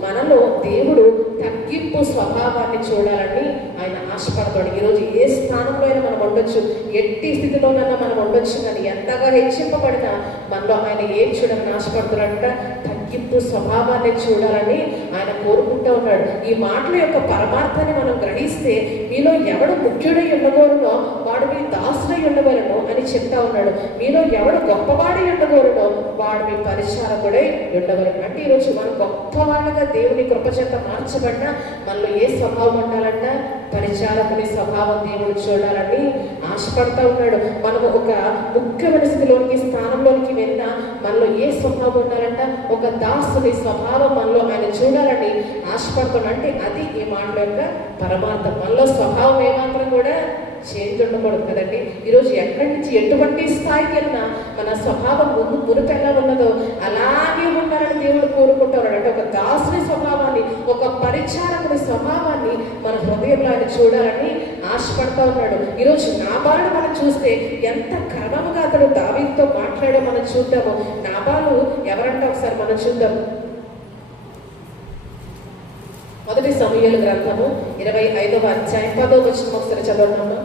మనలో దేవుడు తగ్గింపు స్వభావాన్ని చూడాలని ఆయన ఆశపడతాడు. ఈరోజు ఏ స్థానంలో అయినా మనం ఉండొచ్చు, ఎట్టి స్థితిలోనైనా మనం ఉండొచ్చు, కానీ ఎంతగా హెచ్చింపబడినా మనలో ఆయన ఏం చూడాలని ఆశపడుతున్నాడంట? తగ్గింపు స్వభావాన్ని చూడాలని ఆయన కోరుకుంటూ ఉన్నాడు. ఈ మాటల యొక్క పరమార్థాన్ని మనం గ్రహిస్తే, మీలో ఎవడు ముఖ్యుడై ఉండగోరునో వాడు మీ దాసుడై ఉండవలను అని చెప్తా ఉన్నాడు. మీలో ఎవడు గొప్పవాడై ఉండగోరునో వాడు మీ పరిచారకుడై ఉండవలను. అంటే ఈరోజు మనం గొప్పవాళ్ళగా దేవుని కృపచేత మార్చబడినా మనలో ఏ స్వభావం ఉండాలంట? పరిచారకుని స్వభావం దేవుడు చూడాలని ఆశపడతా ఉన్నాడు. మనము ఒక ముఖ్యమైన స్థితిలోనికి, స్థానంలోనికి వెళ్ళినా మనలో ఏ స్వభావం ఉండాలంట? ఒక దాసుని స్వభావం మనలో ఆయన చూడాలని ఆశపడుతున్నాడు. అంటే అది ఈ మాటల యొక్క పరమార్థం. మనలో స్వభావం ఏమాత్రం కూడా చేంజ్ ఉండకూడదు కదండి. ఈరోజు ఎక్కడి నుంచి ఎటువంటి స్థాయికి వెళ్ళినా మన స్వభావం మునుపు ఎలా ఉన్నదో అలాగే ఉండాలని దేవుడు కోరుకుంటున్నాడు. అంటే ఒక దాసుని స్వభావాన్ని, ఒక పరిచారకుని స్వభావాన్ని మన హృదయంలో ఆయన చూడాలని ఆశపడతా ఉన్నాడు. ఈరోజు నాబాలును మనం చూస్తే ఎంత క్రమంగా అతడు దావీదుతో మాట్లాడో మనం చూద్దాము. నాబాలు ఎవరంటే ఒకసారి మనం చూద్దాం. మొదటి సమూయేలు గ్రంథము 25వ అధ్యాయం 10వ వచనం ఒకసారి చదవడమ్మా.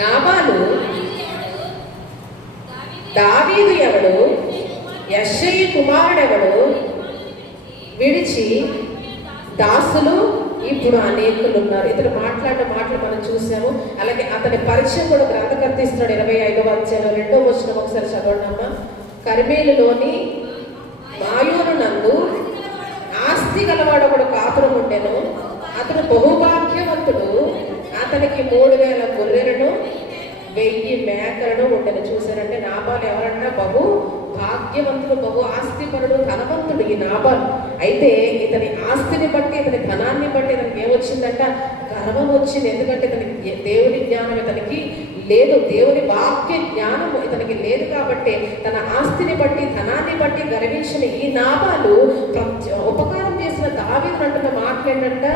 నాబాలు దావీదు ఎవడు, యెష్షయి కుమారుడెవడు విడిచి దాసులు ఇప్పుడు అనేకులు ఉన్నారు. ఇతను మాట్లాడిన మాటలు మనం చూసాము. అలాగే అతని పరిచయం కూడా గ్రంథకర్త ఇస్తున్నాడు. 25వ అధ్యాయం 2వ వచనం ఒకసారి చదవడమ్మా. కర్మేలులోని మాయూరు నందు ఆస్తి గలవాడు ఒకడు కాపురం ఉండెను. అతను బహుభాగ్యవంతుడు. అతనికి 3000 గొర్రెలను 1000 మేకలను ఉండెను. చూసారంటే నాబాలు ఎవరంట? బహు భాగ్యవంతుడు, బహు ఆస్తిపరుడు, ధనవంతుడు ఈ నాబాలు. అయితే ఇతని ఆస్తిని బట్టి, ఇతని ధనాన్ని బట్టి ఇతనికి ఏమొచ్చిందంట? గర్వం వచ్చింది. ఎందుకంటే ఇతనికి దేవుని జ్ఞానం ఇతనికి లేదు, దేవుని వాక్య జ్ఞానం ఇతనికి లేదు. కాబట్టి తన ఆస్తిని బట్టి, ధనాన్ని బట్టి గర్వించిన ఈ నాబాలు ఉపకారం చేసిన దావీదు అంటున్న మాటలు ఏంటంట?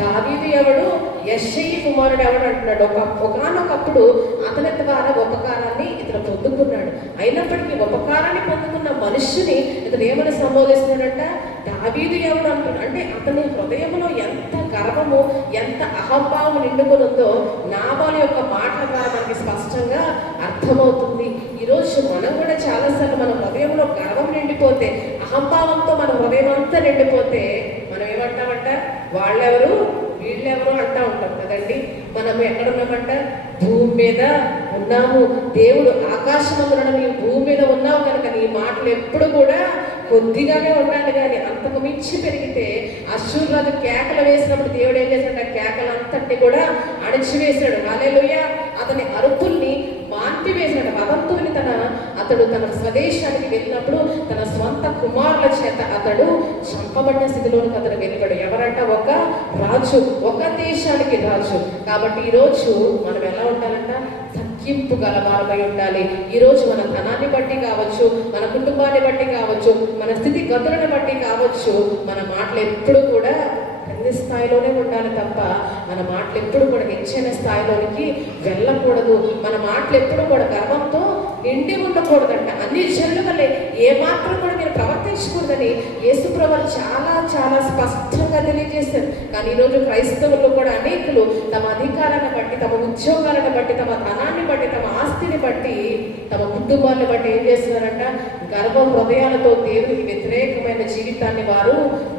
దావీదు ఎవడు, యెష్షయి కుమారుడు ఎవడు అంటున్నాడు. ఒకనొకప్పుడు అతని ద్వారా ఉపకారాన్ని ఇతను పొందుకున్నాడు. అయినప్పటికీ ఉపకారాన్ని పొందుకున్న మనుష్యుని ఇతను ఏమని సంబోధిస్తున్నాడంట? దావీదు ఎవడు అంటున్నాడు. అంటే అతని హృదయంలో ఎంత గర్వము, ఎంత అహంభావం నిండుకొని ఉందో నాబాలు యొక్క మాటల ద్వారా మనకి స్పష్టంగా అర్థమవుతుంది. ఈరోజు మనం కూడా చాలాసార్లు మన హృదయంలో గర్వం నిండిపోతే, అహంభావంతో మన హృదయం అంతా నిండిపోతే మనం ఏమంటామంట? వాళ్ళెవరు, వీళ్ళెవరు అంటా ఉంటాం కదండి. మనం ఎక్కడున్నామంట? భూమి మీద ఉన్నాము. దేవుడు ఆకాశమందున నీ భూమి మీద ఉన్నావు కనుక నీ మాటలు ఎప్పుడు కూడా కొద్దిగానే ఉండాలి. కానీ అంతకు మించి పెరిగితే అశ్షూరు కేకలు వేసినప్పుడు దేవుడు ఏం చేశాడు? కేకలంతటిని కూడా అణిచివేశాడు. హల్లెలూయా. అతని అరుపుల్ని మాన్పివేశాడు. వదంతుని అతడు తన స్వదేశానికి వెళ్ళినప్పుడు తన స్వంత కుమారుల చేత అతడు చంపబడిన స్థితిలోనికి అతడు వెళ్ళాడు. ఎవరంట? ఒక రాజు, ఒక దేశానికి రాజు. కాబట్టి ఈరోజు మనం ఎలా ఉండాలంట? తగ్గింపు గలవారమై ఉండాలి. ఈరోజు మన ధనాన్ని బట్టి కావచ్చు, మన కుటుంబాన్ని బట్టి కావచ్చు, మన స్థితి గతులను బట్టి కావచ్చు, మన మాటలు ఎప్పుడు కూడా కింది స్థాయిలోనే ఉండాలి తప్ప మన మాటలు ఎప్పుడు కూడా హెచ్చైన స్థాయిలోనికి వెళ్ళకూడదు. మన మాటలు ఎప్పుడు కూడా గర్వంతో నిండి ఉండకూడదంట. అన్ని జనుల వల్లే ఏమాత్రం కూడా మీరు ప్రవర్తించకూడదని యేసుప్రభువు చాలా చాలా స్పష్టంగా తెలియజేశారు. కానీ ఈరోజు క్రైస్తవులు కూడా అనేకులు తమ అధికారాన్ని బట్టి, తమ ఉద్యోగాలను బట్టి, తమ ధనాన్ని బట్టి, తమ ఆస్తిని బట్టి, తమ కుటుంబాన్ని బట్టి ఏం చేస్తున్నారంట? గర్వ హృదయాలతో దేవునికి వ్యతిరేకమైన జీవితాన్ని వారు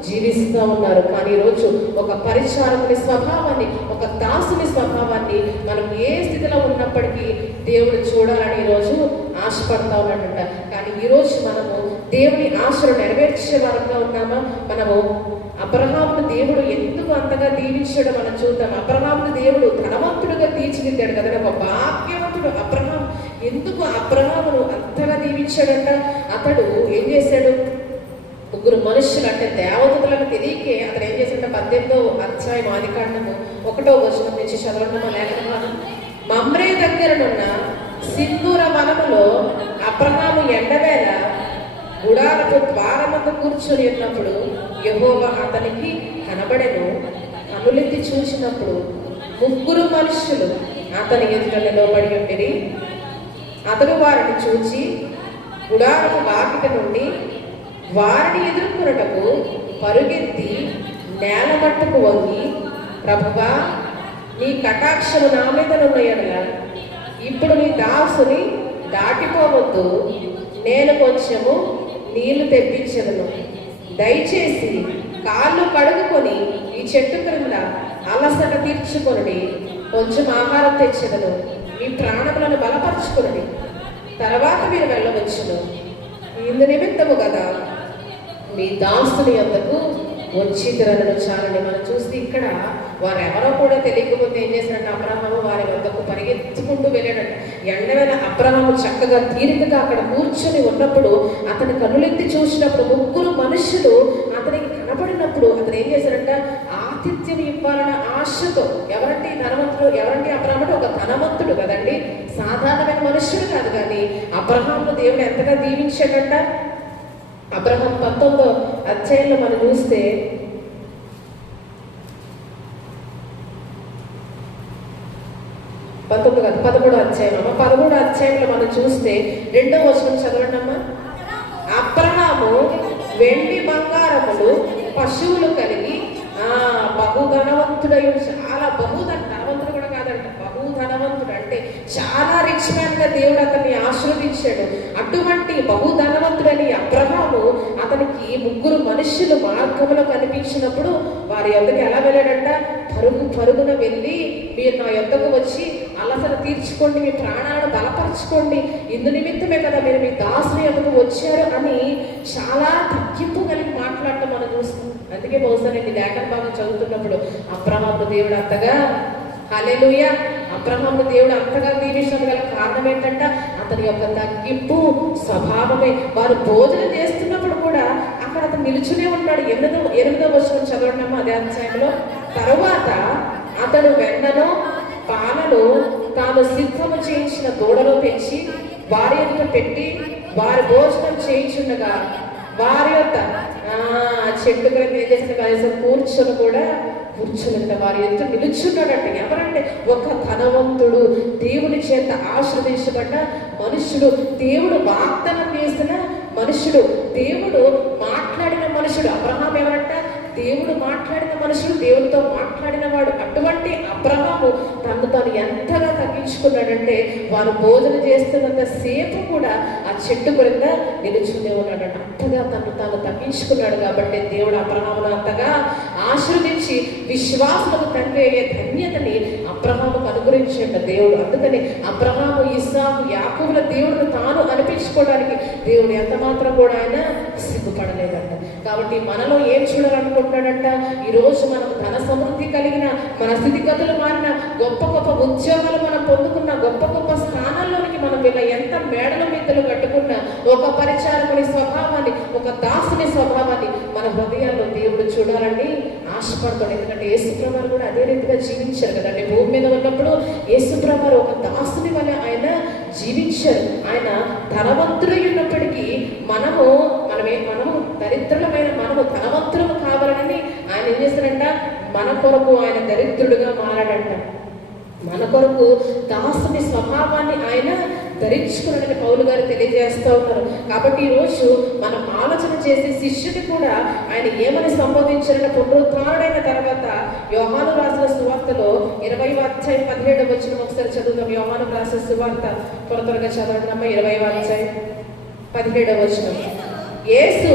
జీవిస్తూ ఉన్నారు. కానీ ఈరోజు ఒక పరిచారకుని స్వభావాన్ని, ఒక దాసుని స్వభావాన్ని మనం ఏ స్థితిలో ఉన్నప్పటికీ దేవుడు చూడాలని ఈరోజు ఆశపడతా ఉన్నాడంట. కానీ ఈరోజు మనము దేవుని ఆశను నెరవేర్చే వారంగా ఉన్నామా? మనము అబ్రహామును దేవుడు ఎందుకు అంతగా దీవించాడో మనం చూద్దాం. అబ్రహామును దేవుడు ధనవంతుడుగా తీర్చిదిద్దాడు కదా, ఒక భాగ్యవంతుడు అబ్రహాం. ఎందుకు అబ్రహామును అంతగా దీవించాడంట? అతడు ఏం చేశాడు? ముగ్గురు మనుషులు అంటే దేవదూతలకు తెలియకే అతను ఏం చేశాడంటే 18వ అధ్యాయం ఆదికాండము 1వ వచనం నుంచి చదవడం లేఖనమా. మమ్రే దగ్గరనున్న సింధూర వనములో అబ్రహాము ఎండవేళ గుడారపు ద్వారమందు కూర్చొని ఉన్నప్పుడు యెహోవా అతనికి కనబడెను. కనులెత్తి చూసినప్పుడు ముగ్గురు మనుషులు అతని ఎదుట నిలబడి ఉండిరి. అతడు వారిని చూచి గుడారపు వాకిట నుండి వారిని ఎదుర్కొనుటకు పరుగెత్తి నేల మట్టుకు వంగి, ప్రభువా నీ కటాక్షము నా మీద ఉన్నాయనగా ఇప్పుడు నీ దాసుని దాటిపోవద్దు, నేను కొంచెము నీళ్లు తెప్పించదును, దయచేసి కాళ్ళు కడుగుకొని ఈ చెట్టు క్రింద అలసట తీర్చుకొని కొంచెం ఆహారం తెచ్చదను, మీ ప్రాణములను బలపరుచుకుని తర్వాత మీరు వెళ్ళవచ్చును. ఇందు నిమిత్తము కదా మీ దాసుని యొద్దకు వచ్చిద్దరను చాలని మనం చూస్తే ఇక్కడ వారెవరో కూడా తెలియకపోతే ఏం చేశారంటే అబ్రహాము వారి వద్దకు పరిగెత్తుకుంటూ వెళ్ళాడంట. ఎండవేళ అబ్రహాము చక్కగా తీరికగా అక్కడ కూర్చొని ఉన్నప్పుడు అతని కన్నులెత్తి చూసినప్పుడు ముగ్గురు మనుషులు అతనికి కనబడినప్పుడు అతను ఏం చేశారంట, ఆతిథ్యం ఇవ్వాలన్న ఆశతో. ఎవరంటే ధనవంతుడు, ఎవరంటే అబ్రహాము ఒక ధనవంతుడు కదండి, సాధారణమైన మనుషుడు కాదు. కానీ అబ్రహాము దేవుడు ఎంతగా దీవించాడంట. అబ్రహాం 19వ అధ్యాయంలో మనం చూస్తే 13వ అధ్యాయంలో మనం చూస్తే 2వ వచనం చదవండి అమ్మా. అబ్రహాము వెండి బంగారములు పశువులు కలిగి బహుధనవంతుడై, చాలా ధనవంతుడు కూడా కాదంట, బహుధనవంతుడు అంటే చాలా రిచ్ మ్యాన్ గా దేవుడు అతన్ని ఆశీర్వదించాడు. అటువంటి బహుధనవంతుడని అబ్రహాము అతనికి ముగ్గురు మనుషులు మార్గంలో కనిపించినప్పుడు వారి యొద్దకు ఎలా వెళ్ళాడంట, పరుగున వెళ్ళి మీరు నా యొద్దకు వచ్చి అలసట తీర్చుకోండి, మీ ప్రాణాలను బలపరచుకోండి, ఇందు నిమిత్తమే కదా మీరు మీ దాసుని యొద్దకు వచ్చారు అని చాలా తగ్గింపు కలిగి మాట్లాడటం మనం చూస్తాం. అందుకే బహుశా నేను లేఖన భాగం చదువుతున్నప్పుడు అబ్రహాము దేవుడు అంతగా, హల్లెలూయా, అబ్రహాము దేవుడు అంతగా దీవించడం గల కారణం ఏంటంట, అతని యొక్క తగ్గింపు స్వభావమే. వారు భోజనం చేస్తున్నప్పుడు కూడా అక్కడ అతను నిలుచునే ఉన్నాడు. 8వ వచనం చదవడమ్మా అదే అధ్యాయంలో. తరువాత అతడు వెన్నను పాలను తాను సిద్ధము చేయించిన దూడలో తెచ్చి వారి యొక్క పెట్టి వారి భోజనం చేయించుండగా వారి యొక్క చెట్టు క్రింద ఏం చేసిన కనీసం కూర్చుని వారి ఎదుట నిలుచున్నాడంటే. ఎవరంటే ఒక ధనవంతుడు, దేవుని చేత ఆశీర్వదించబడ్డ మనుషుడు, దేవుడు వాగ్దానం చేసిన మనుషుడు, దేవుడు మాట్లాడిన మనుషుడు. అబ్రహాం ఎవరంట, దేవుడు మాట్లాడిన మనుషుడు, దేవుడితో మాట్లాడిన వాడు. అటువంటి అబ్రహాము తను ఎంతగా తగ్గించుకున్నాడంటే వారు భోజనం చేస్తున్నంత సేపు కూడా ఆ చెట్టు క్రింద నిలుచునే ఉన్నాడు. అంతగా తాను తగ్గించుకున్నాడు. కాబట్టి దేవుడు అబ్రహామును అంతగా ఆశీర్వదించి విశ్వాసులకు తండ్రి అయ్యే ధన్యతని అబ్రహాముకు అనుగ్రహించాడు దేవుడు. అందుకని అబ్రహాము, ఇస్సాకు, యాకోబుల దేవుడిని తాను అనిపించుకోవడానికి దేవుడు ఎంత మాత్రం కూడా ఆయన సిగ్గుపడలేదంట. కాబట్టి మనలో ఏం చూడాలనుకుంటున్నాడంట, ఈరోజు మనం ధన సమృద్ధి కలిగిన, మన స్థితిగతులు మారిన, గొప్ప గొప్ప ఉద్యోగాలు మనం పొందుకున్న, గొప్ప గొప్ప స్థానాల్లోనికి మనం వీళ్ళ ఎంత మేడల మీదలు కట్టుకున్న ఒక పరిచారకుని స్వభావాన్ని, ఒక దాసుని స్వభావాన్ని మన హృదయాల్లో దేవుడు చూడాలని ఆశపడతాడు. ఎందుకంటే యేసుప్రభువు కూడా అదే రీతిగా జీవించారు కదండి. భూమి మీద ఉన్నప్పుడు యేసుప్రభువు ఒక దాసుని వల్ల ఆయన జీవించారు. ఆయన ధనవంతులై ఉన్నప్పటికీ మనము దరిద్రులమైన మనము ధనవంతులు కావాలని ఆయన ఏం చేస్తారంట, మన కొరకు ఆయన దరిద్రుడుగా మారాడంట. మన కొరకు దాసుని స్వభావాన్ని ఆయన ధరించుకున్నాడని పౌలు గారు తెలియజేస్తూ ఉన్నారు. కాబట్టి ఈరోజు మనం ఆలోచన చేసి శిష్యుని కూడా ఆయన ఏమని సంబోధించారంటే, పునరుద్ధారుడైన తర్వాత యోహాను రాసిన సువార్తలో 20వ అధ్యాయం 17వ వచనం ఒకసారి చదువుతాం. యోహాను రాసిన సువార్త త్వరగా చదవడం. 20వ అధ్యాయం 17వ వచనం. యేసు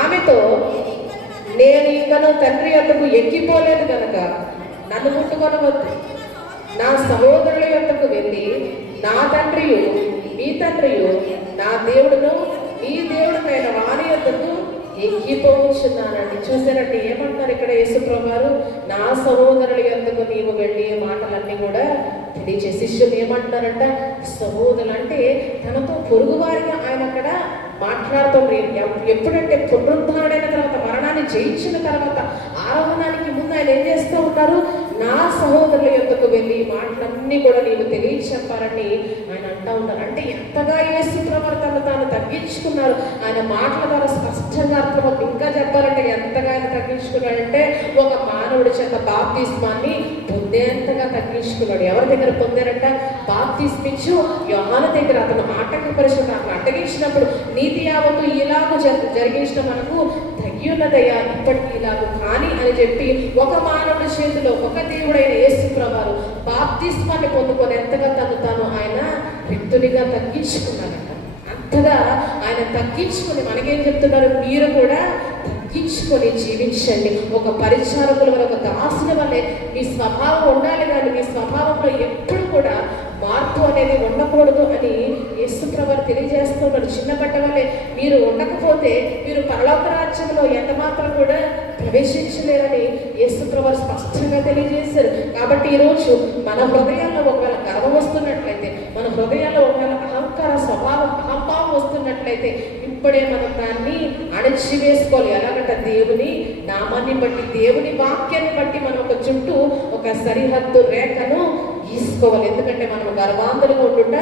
ఆమెతో, నేను ఇంకను తండ్రి యొద్దకు ఎక్కిపోలేదు కనుక నన్ను ముట్టుకొనవద్దు. నా సహోదరుల యొద్దకు వెళ్ళి నా తండ్రియు మీ తండ్రియు, నా దేవుడును మీ దేవుడికైన వారి యొద్దకు ఎక్కిపోవచ్చున్నానండి. చూసారంటే ఏమంటారు ఇక్కడ యేసుప్రభువు వారు, నా సహోదరుల యొద్దకు నీవు వెళ్ళి మాటలన్నీ కూడా తెలియజే. శిష్యులు ఏమంటారంట, సహోదరులు అంటే తనతో పొరుగువారిగా ఆయన అక్కడ మాట్లాడుతుంది. ఎప్పుడంటే పునరుద్ధరణైన తర్వాత, మరణాన్ని జయించిన తర్వాత, ఆరోహణానికి ముందు ఆయన ఏం చేస్తూ ఉంటారు, నా సహోదరుల యొద్దకు వెళ్ళి మాటలన్నీ కూడా నీవు తెలియచెప్పాలని ఆయన అంటూ ఉన్నారు. అంటే ఎంతగా యేసుప్రభువు తాను తగ్గించుకున్నారు. ఆయన మాటల ద్వారా స్పష్టంగా అర్థం. ఇంకా చెప్పాలంటే ఎంతగా ఆయన తగ్గించుకున్నాడంటే, ఒక మానవుడి చేత బాప్తిస్మాన్ని పొందేంతగా తగ్గించుకున్నాడు. ఎవరి దగ్గర పొందారంట, బాప్తిస్మిచ్చు యోహాను దగ్గర. అతను ఆటంకపరిచిన, అతను అడ్డగించినప్పుడు నీతి యావత్తు ఇలాగూ జరిగించిన మనకు ఇయ్యున్నదయ్యా ఇప్పటికీ ఇలాగూ కానీ అని చెప్పి ఒక మానవుడి చేతిలో ఒక దేవుడైన యేసు ప్రభువారు బాప్తిస్మాన్ని పొందుకొని ఎంతగా తాను ఆయన రిక్తునిగా తగ్గించుకున్నారంట. అంతగా ఆయన తగ్గించుకొని మనకేం చెప్తున్నారు, మీరు కూడా తగ్గించుకొని జీవించండి. ఒక పరిచారకుల వల్ల, ఒక దాసుల వల్లే మీ స్వభావం ఉండాలి, కానీ మీ స్వభావంలో ఎప్పుడు కూడా మార్పు అనేది ఉండకూడదు అని యేసు ప్రభువు తెలియజేస్తున్నారు. చిన్నపడ్డ వల్లే మీరు ఉండకపోతే మీరు పరలోక రాజ్యంలో ఎంత మాత్రం కూడా ప్రవేశించలేరని యేసు ప్రభువు స్పష్టంగా తెలియజేశారు. కాబట్టి ఈరోజు మన హృదయాల్లో ఒకవేళ గర్వం వస్తున్నట్లయితే, మన హృదయాల్లో ఒకవేళ అహంకార స్వభావం అహంభావం వస్తున్నట్లయితే ఇప్పుడే మనం దాన్ని అణచివేసుకోవాలి. ఎలాగంట, దేవుని నామాన్ని బట్టి, దేవుని వాక్యాన్ని బట్టి మనం ఒక చుట్టూ ఒక సరిహద్దు రేఖను గీసుకోవాలి. ఎందుకంటే మనం గర్వాంధులుగా ఉండుట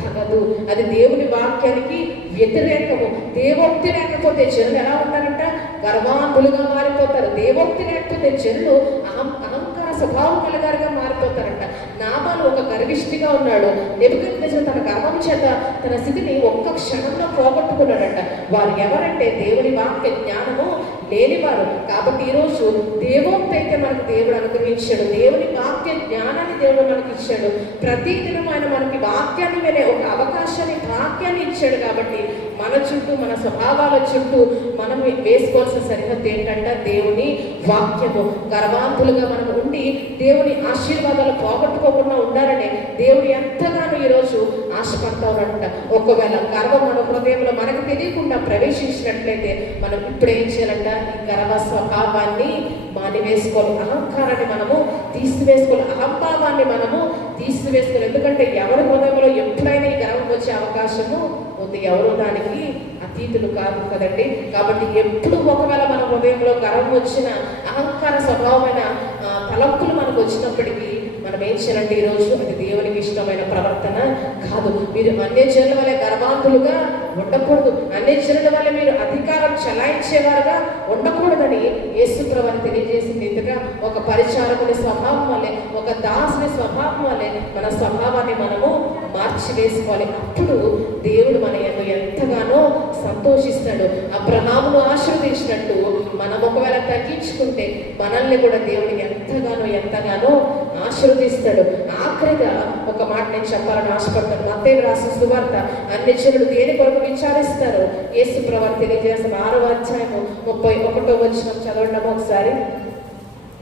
తగదు. అది దేవుని వాక్యానికి వ్యతిరేకము. దేవోక్తి లేకపోతే జనులు ఎలా ఉంటారంట, గర్వాంధులుగా మారిపోతారు. దేవోక్తి లేకపోతే జనులు అహంకార స్వభావం కలగారుగా మారిపోతారంట. నాబాలు ఒక గర్విష్ఠిగా ఉన్నాడు. నెబుకద్నెజరు తన గర్వం చేత తన స్థితిని ఒక్క క్షణంలో పోగొట్టుకున్నాడంట. వారు ఎవరంటే దేవుని వాక్య జ్ఞానము లేనివారు. కాబట్టి ఈరోజు దేవోక్తి అయితే మనకు దేవుడు అనుగ్రహించాడు, దేవుని వాక్య జ్ఞానాన్ని దేవుడు మనకి ఇచ్చాడు. ప్రతిదినం ఆయన మనకి వాక్యాన్ని వినే ఒక అవకాశాన్ని, వాక్యాన్ని ఇచ్చాడు. కాబట్టి మన చుట్టూ, మన స్వభావాల చుట్టూ మనం వేసుకోవాల్సిన సరిహద్దు ఏంటంటే దేవుని వాక్యము. గర్వాంతులుగా మనం ఉండి దేవుని ఆశీర్వాదాలు పోగొట్టుకోకుండా ఉండాలని దేవుడు ఎంతగానో ఈరోజు ఆశపడతా ఉన్నాడంట. ఒకవేళ గర్వం మన హృదయంలో మనకు తెలియకుండా ప్రవేశించినట్లయితే మనం ఇప్పుడు ఏం చేయాలంట, ఈ గర్వ స్వభావాన్ని మానివేసుకోవాలి. అహంకారాన్ని మనము తీసివేసుకోవాలి, అహంభావాన్ని మనము తీసివేసుకోవాలి. ఎందుకంటే ఎవరి హృదయంలో ఎప్పుడైనా ఈ గర్వం వచ్చే అవకాశము ఉంది, ఎవరు దానికి అతీతులు కాదు కదండి. కాబట్టి ఎప్పుడు ఒకవేళ మన హృదయంలో గర్వం వచ్చిన అహంకార స్వభావమైన తలంపులు మనకు వచ్చినప్పటికీ మనం ఏం చేయాలంటే ఈరోజు అది దేవునికి ఇష్టమైన ప్రవర్తన కాదు. మీరు అన్యజనుల వల్లే గర్వాంతులుగా ఉండకూడదు, అన్యజనుల వల్ల మీరు అధికారం చలాయించేవారుగా ఉండకూడదని యేసు ప్రభువు తెలియజేసింది. ఇంతగా ఒక పరిచారకుని స్వభావం వల్లే, ఒక దాసుని స్వభావం వల్లే మన స్వభావాన్ని మనము మార్చివేసుకోవాలి. అప్పుడు దేవుడు మన ఎంతగానో సంతోషిస్తాడు. అబ్రహామును ఆశీర్వదించినట్టు మనం ఒకవేళ తగ్గించుకుంటే మనల్ని కూడా దేవుడు ఎంతగానో ఆశీర్వదిస్తాడు. ఆఖరిగా ఒక మాట నేను చెప్పాలని ఆశపడతాను. మత్తయి రాసిన సువార్త, అన్యజనులు దేని కొరకు విచారిస్తారు, యేసు ప్రభువు తెలియజేసిన 6వ అధ్యాయము 31వ వచనం చదవడం ఒకసారి.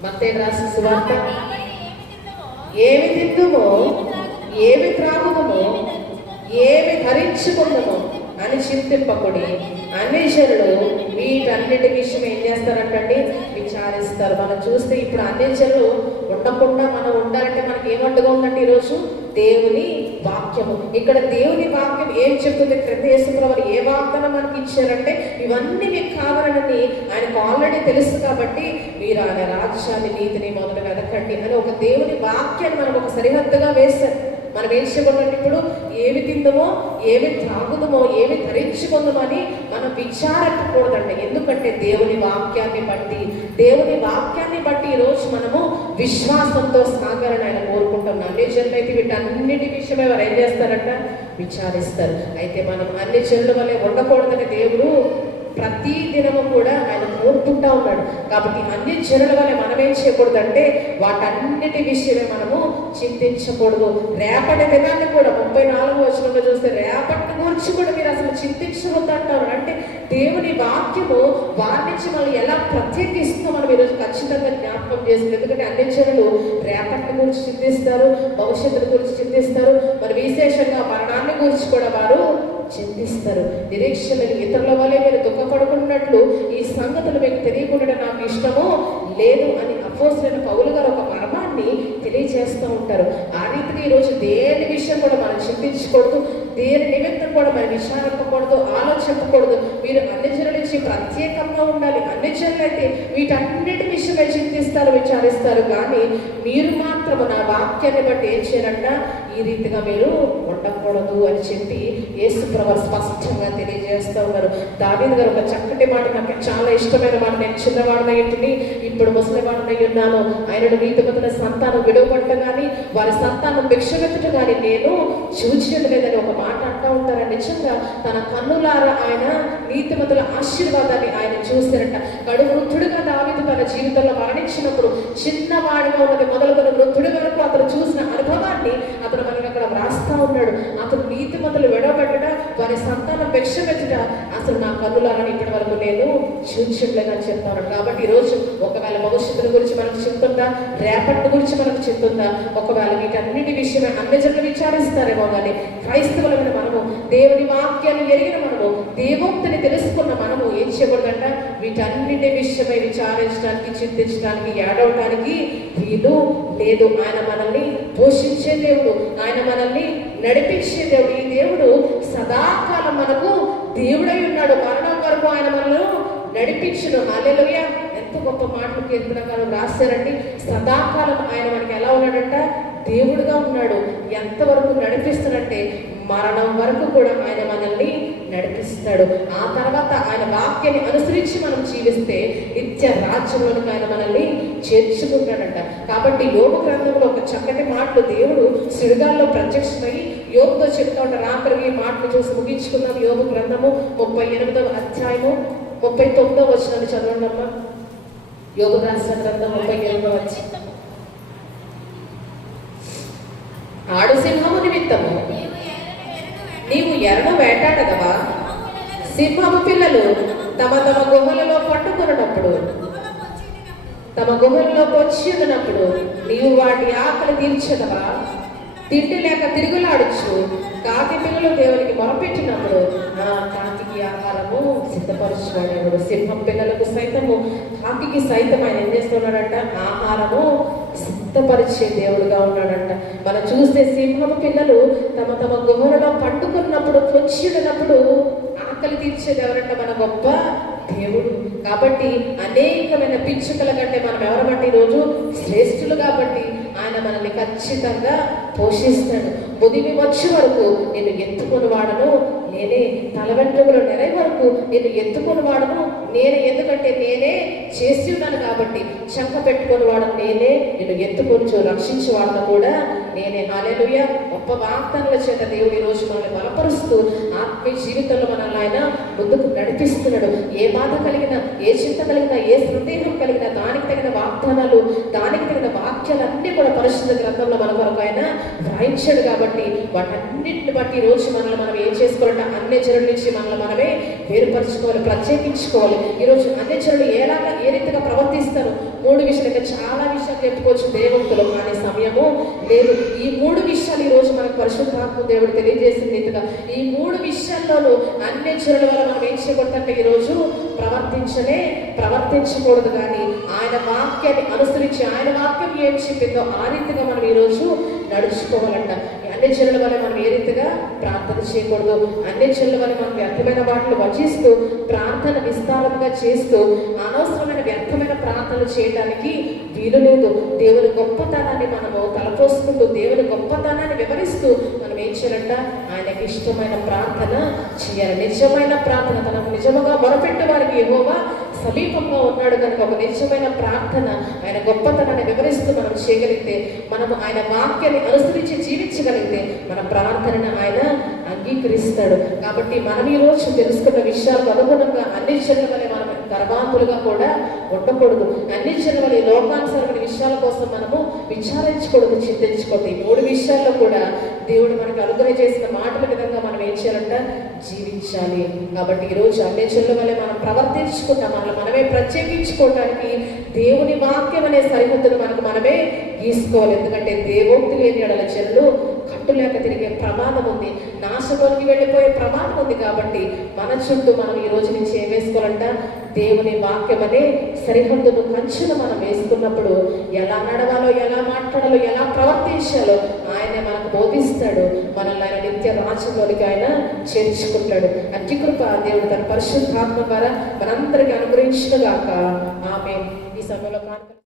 మత్తయి రాసిన సువార్త, ఏమి తిందుమో, ఏమి త్రాగుదమో, ఏమి ధరించుకుందమో అని చింతింపకుడి. అన్యజనులు వీటన్నిటి విషయం ఏం చేస్తారంటండి, విచారిస్తారు. మనం చూస్తే ఇప్పుడు అన్యజనులు ఉండకుండా మనం ఉండాలంటే మనకి ఏమంటగా ఉందంటే ఈరోజు దేవుని వాక్యము. ఇక్కడ దేవుని వాక్యం ఏం చెప్తుంది, క్రింద యేసు ప్రభువు ఏ వాగ్దానం మనకి ఇచ్చారంటే ఇవన్నీ మీకు కావాలని ఆయనకు ఆల్రెడీ తెలుసు. కాబట్టి మీరు ఆయన రాజ్యాన్ని, నీతిని మొదట వెతకండి అని ఒక దేవుని వాక్యాన్ని మనం ఒక సరిహద్దుగా వేశారు. మనం ఏం చేయకూడదంటే ఇప్పుడు ఏమి తిందమో, ఏమి త్రాగుదమో, ఏమి ధరించుకుందామో అని మనం విచారించకూడదండి. ఎందుకంటే దేవుని వాక్యాన్ని బట్టి ఈరోజు మనము విశ్వాసంతో సాగాలని ఆయన కోరుకుంటున్నాం. అన్యజనులు అయితే వీటన్నిటి విషయమే వారు ఏం చేస్తారంట, విచారిస్తారు. అయితే మనం అన్యజనుల వల్లే ఉండకూడదని దేవుడు ప్రతి దినము కూడా ఆయన కోరుకుంటా ఉన్నాడు. కాబట్టి అన్ని జనుల వల్ల మనం ఏం చేయకూడదంటే వాటన్నిటి విషయమే మనము చింతించకూడదు. రేపటి దినాన్ని కూడా 34వ వచనంలో చూస్తే రేపటి గురించి కూడా మీరు అసలు చింతించవద్దు అంటారు. అంటే దేవుని వాక్యము వారి నుంచి మనం ఎలా ప్రత్యేకిస్తుందో మనం ఈరోజు ఖచ్చితంగా జ్ఞాపకం చేస్తుంది. ఎందుకంటే అన్ని జనులు రేపటి గురించి చింతిస్తారు, భవిష్యత్తు గురించి చింతిస్తారు, మరి విశేషంగా మరణాన్ని గురించి కూడా వారు చింతిస్తారు. నిరీక్షణ ఇతరుల వల్లే మీరు దుఃఖపడుకున్నట్లు ఈ సంగతులు మీకు తెలియకుండా నాకు ఇష్టము లేదు అని అపోస్తలుడైన పౌలు గారు ఒక మర్మాన్ని తెలియజేస్తూ ఉంటారు. ఆ రీతిగా ఈరోజు దేని విషయం కూడా మనం చింతించకూడదు, దేని నిమిత్తం కూడా మనం విచారించకూడదు, ఆలోచించకూడదు. మీరు అన్ని జనుల నుంచి ప్రత్యేకంగా ఉండాలి. అన్ని జనులు అయితే వీటన్నిటి విషయమై చింతిస్తారు, విచారిస్తారు. కానీ మీరు మాత్రం నా వాక్యాన్ని బట్టి ఏం చేయాలంట, ఈ రీతిగా మీరు ఉండకూడదు అని చెప్పి యేసు ప్రభువు స్పష్టంగా తెలియజేస్తూ ఉన్నారు. దావీదు గారు ఒక చక్కటి మాట, నాకు చాలా ఇష్టమైన మాట, నేను చిన్నవాడినయ్యుంటిని ఇప్పుడు ముసలివాడినై ఉన్నాను, ఆయనను నీతిమంతుల సంతానం విడవబడటం కానీ వారి సంతానం భిక్షమెత్తటం కానీ నేను చూచినట్లేదని ఒక మాట అంటూ ఉంటారు. నిజంగా తన కన్నులారా ఆయన నీతిమంతుల ఆశీర్వాదాన్ని ఆయన చూశారట. కడు వృద్ధుడుగా దావీదు తన జీవితంలో మరణించినప్పుడు చిన్నవాడిగా ఉన్నది మొదలుకొని వృద్ధుడి వరకు అతను చూసిన అనుభవాన్ని అతను మనకి అక్కడ వ్రాస్తా ఉన్నాడు. అతను నీతిమంతులు విడవబెట్టట, వారి సంతానం భిక్షమెత్తట అసలు నా కన్నులారని ఇప్పటి వరకు నేను చూచట్లేదని చెప్తాను. కాబట్టి ఈరోజు ఒకవేళ భవిష్యత్తుల గురించి మనకు చెప్తుందా, రేపటి గురించి మనకు చెప్తుందా, ఒకవేళ వీటన్నిటి విషయమే అన్ని జనులు విచారిస్తారేమో కానీ క్రైస్తవులమైన మనము, దేవుని వాక్యాన్ని ఎరిగిన మనము, దేవోక్తిని తెలుసుకున్న మనము ఏం చేయకూడదంట, వీటన్నిటి విషయమై విచారించడానికి, చింతించడానికి, ఏడవడానికి వీలు లేదు. ఆయన మనల్ని పోషించే దేవుడు, ఆయన మనల్ని నడిపించే దేవుడు. ఈ దేవుడు సదాకాలం మనకు దేవుడై ఉన్నాడు. మరణం వరకు ఆయన మనల్ని నడిపించును. హల్లెలూయా! ఎంత గొప్ప మాటలు కీర్తనకారులు రాశారండి. సదాకాలం ఆయన మనకి ఎలా ఉన్నాడంట, దేవుడుగా ఉన్నాడు. ఎంతవరకు నడిపిస్తాడంటే మరణం వరకు కూడా ఆయన మనల్ని నడిపిస్తాడు. ఆ తర్వాత ఆయన వాక్యాన్ని అనుసరించి మనం జీవిస్తే నిత్య రాజ్యంలోనికి ఆయన మనల్ని చేర్చుకుంటాడంట. కాబట్టి యోబు గ్రంథంలో ఒక చక్కటి మాటలు దేవుడు సిడుగాల్లో ప్రత్యక్షమై యోబుతో చెప్తా ఉంటారు. ఆఖరికి ఈ మాటలు చూసి ముగించుకుందాం. యోబు గ్రంథము 38వ అధ్యాయము 39వ వచనాన్ని చదవండి అమ్మా. యోబు రాసిన గ్రంథం 38వ అధ్యాయం. ఆడు సింహము నిమిత్తము నీవు ఎరను వేటాడగవా? సింహము పిల్లలు తమ తమ గుహలలో పట్టుకున్నప్పుడు, తమ గుహలలో పొచ్చినప్పుడు నీవు వాటి ఆకలి తీర్చదవా? తిండి లేక తిరుగులాడుచు కాకి పిల్లలు దేవునికి మొరపెట్టినప్పుడు ఆ కాకికి ఆహారము సిద్ధపరచువాడేవాడు. సింహం పిల్లలకు సైతము, కాకి సైతం ఆయన ఏం చేస్తున్నాడంట, ఆహారము సిద్ధపరిచే దేవుడుగా ఉన్నాడంట. మనం చూస్తే సింహం పిల్లలు తమ తమ గుహలలో పండుకున్నప్పుడు, పొచ్చినప్పుడు ఆకలి తీర్చేది ఎవరంట, మన గొప్ప దేవుడు. కాబట్టి అనేకమైన పిచ్చుకల కంటే మనం ఎవరమంటే ఈరోజు శ్రేష్ఠులు. కాబట్టి ఆయన మనల్ని ఖచ్చితంగా పోషిస్తాడు. ముదిమి వచ్చే వరకు నేను ఎత్తుకొని వాడను నేనే, తల వెంట్రుకలు నెరై వరకు నేను ఎత్తుకొని వాడను నేనే. ఎందుకంటే నేనే చేసి ఉన్నాను కాబట్టి. చంక పెట్టుకొని వాడను నేనే, నేను ఎత్తుకొని రక్షించి వాడను కూడా నేనే. హల్లెలూయా! గొప్ప వాగ్దానాల చేత దేవుడు ఈ రోజు మనల్ని బలపరుస్తూ ఆత్మీయ జీవితంలో మనల్ని ఆయన ముందుకు నడిపిస్తున్నాడు. ఏ బాధ కలిగినా, ఏ చింత కలిగినా, ఏ సందేహం కలిగినా దానికి తగిన వాగ్దానాలు, దానికి తగిన వాక్యాలన్నీ కూడా పరిశుద్ధ గ్రంథంలో మన కొరకు ఆయన వ్రాయించాడు. కాబట్టి వాటన్నిటిని బట్టి ఈ రోజు మనల్ని మనం ఏం చేసుకోవాలంటే అన్ని జనుల నుంచి మనల్ని మనమే వేరుపరచుకోవాలి, ప్రత్యేకించుకోవాలి. ఈరోజు అన్ని జనులు ఏ రీతిగా ప్రవర్తిస్తారు, 3 విషయాలు, ఇంకా చాలా విషయాలు చెప్పుకోవచ్చు దేవోక్తులు, కానీ సమయము లేదు. ఈ 3 విషయాలు ఈ రోజు మనకు పరిశుద్ధాత్మ దేవుడు తెలియజేసిన రీతిగా ఈ 3 విషయాల్లోనూ అన్ని జనుల వల్ల మనం ఏం చేయకూడదంటే ఈరోజు ప్రవర్తించకూడదు. కానీ ఆయన వాక్యాన్ని అనుసరించి, ఆయన వాక్యం ఏం చెప్పిందో ఆ రీతిగా మనం ఈరోజు నడుచుకోవాలంట. అన్ని జనుల వల్ల మనం ఏ రీతిగా ప్రార్థన చేయకూడదు. అన్ని జనుల వల్ల మనం వ్యర్థమైన వాటిని వచిస్తూ, ప్రార్థన విస్తారంగా చేస్తూ, అనవసరమైన వ్యర్థమైన ప్రార్థనలు చేయడానికి వీలు లేదు. దేవుని గొప్పతనాన్ని మనము తలపోసుకుంటూ, దేవుని గొప్పతనాన్ని వివరిస్తూ మనం ఏం చేయాలంట, ఆయనకి ఇష్టమైన ప్రార్థన చేయాలి. నిజమైన ప్రార్థన, తనకు నిజముగా మొరపెట్టే వారికి యెహోవా సమీపంగా ఉన్నాడు కనుక ఒక నిజమైన ప్రార్థన, ఆయన గొప్పతనాన్ని వివరిస్తూ మనం చేయగలిగితే, మనము ఆయన వాక్యాన్ని అనుసరించి జీవించగలిగితే మన ప్రార్థనను ఆయన అంగీకరిస్తాడు. కాబట్టి మనం ఈ రోజు తెలుసుకున్న విషయాలకు అనుగుణంగా అన్ని జనుల వలె మనం గర్వాంతులుగా కూడా ఉండకూడదు. అన్ని జనుల వలె లోకానుసరమైన విషయాల కోసం మనము విచారించకూడదు, చింతించకూడదు. ఈ 3 విషయాల్లో కూడా దేవుడు మనకు అనుగ్రహం చేసిన మాటల విధంగా మనం ఏం చేయాలంట, జీవించాలి. కాబట్టి ఈరోజు అన్ని జనుల వలె మనం ప్రవర్తించుకుంటాం. మనమే ప్రత్యేకించుకోవడానికి దేవుని వాక్యం అనే సరిహద్దును మనమే గీసుకోవాలి. ఎందుకంటే దేవోక్తి లేని ఎడల జనులు కట్టులేక తిరిగే ప్రమాదం ఉంది, నాశనానికి వెళ్ళిపోయే ప్రమాదం ఉంది. కాబట్టి మన చుట్టూ మనం ఈ రోజు నుంచి ఏం వేసుకోవాలంట, దేవుని వాక్యం అనే సరిహద్దును, కంచును మనం వేసుకున్నప్పుడు ఎలా నడవాలో, ఎలా మాట్లాడాలో, ఎలా ప్రవర్తించాలో ఆయనే మనకు బోధిస్తాడు. మనల్ని ఆయన నిత్య రాజ్యంలోనికి ఆయన చేర్చుకుంటాడు. అతి కృప దేవుడు తన పరిశుద్ధాత్మ ద్వారా మనందరికీ అనుగ్రహించుగాక. ఆమేన్. ఈ సమయంలో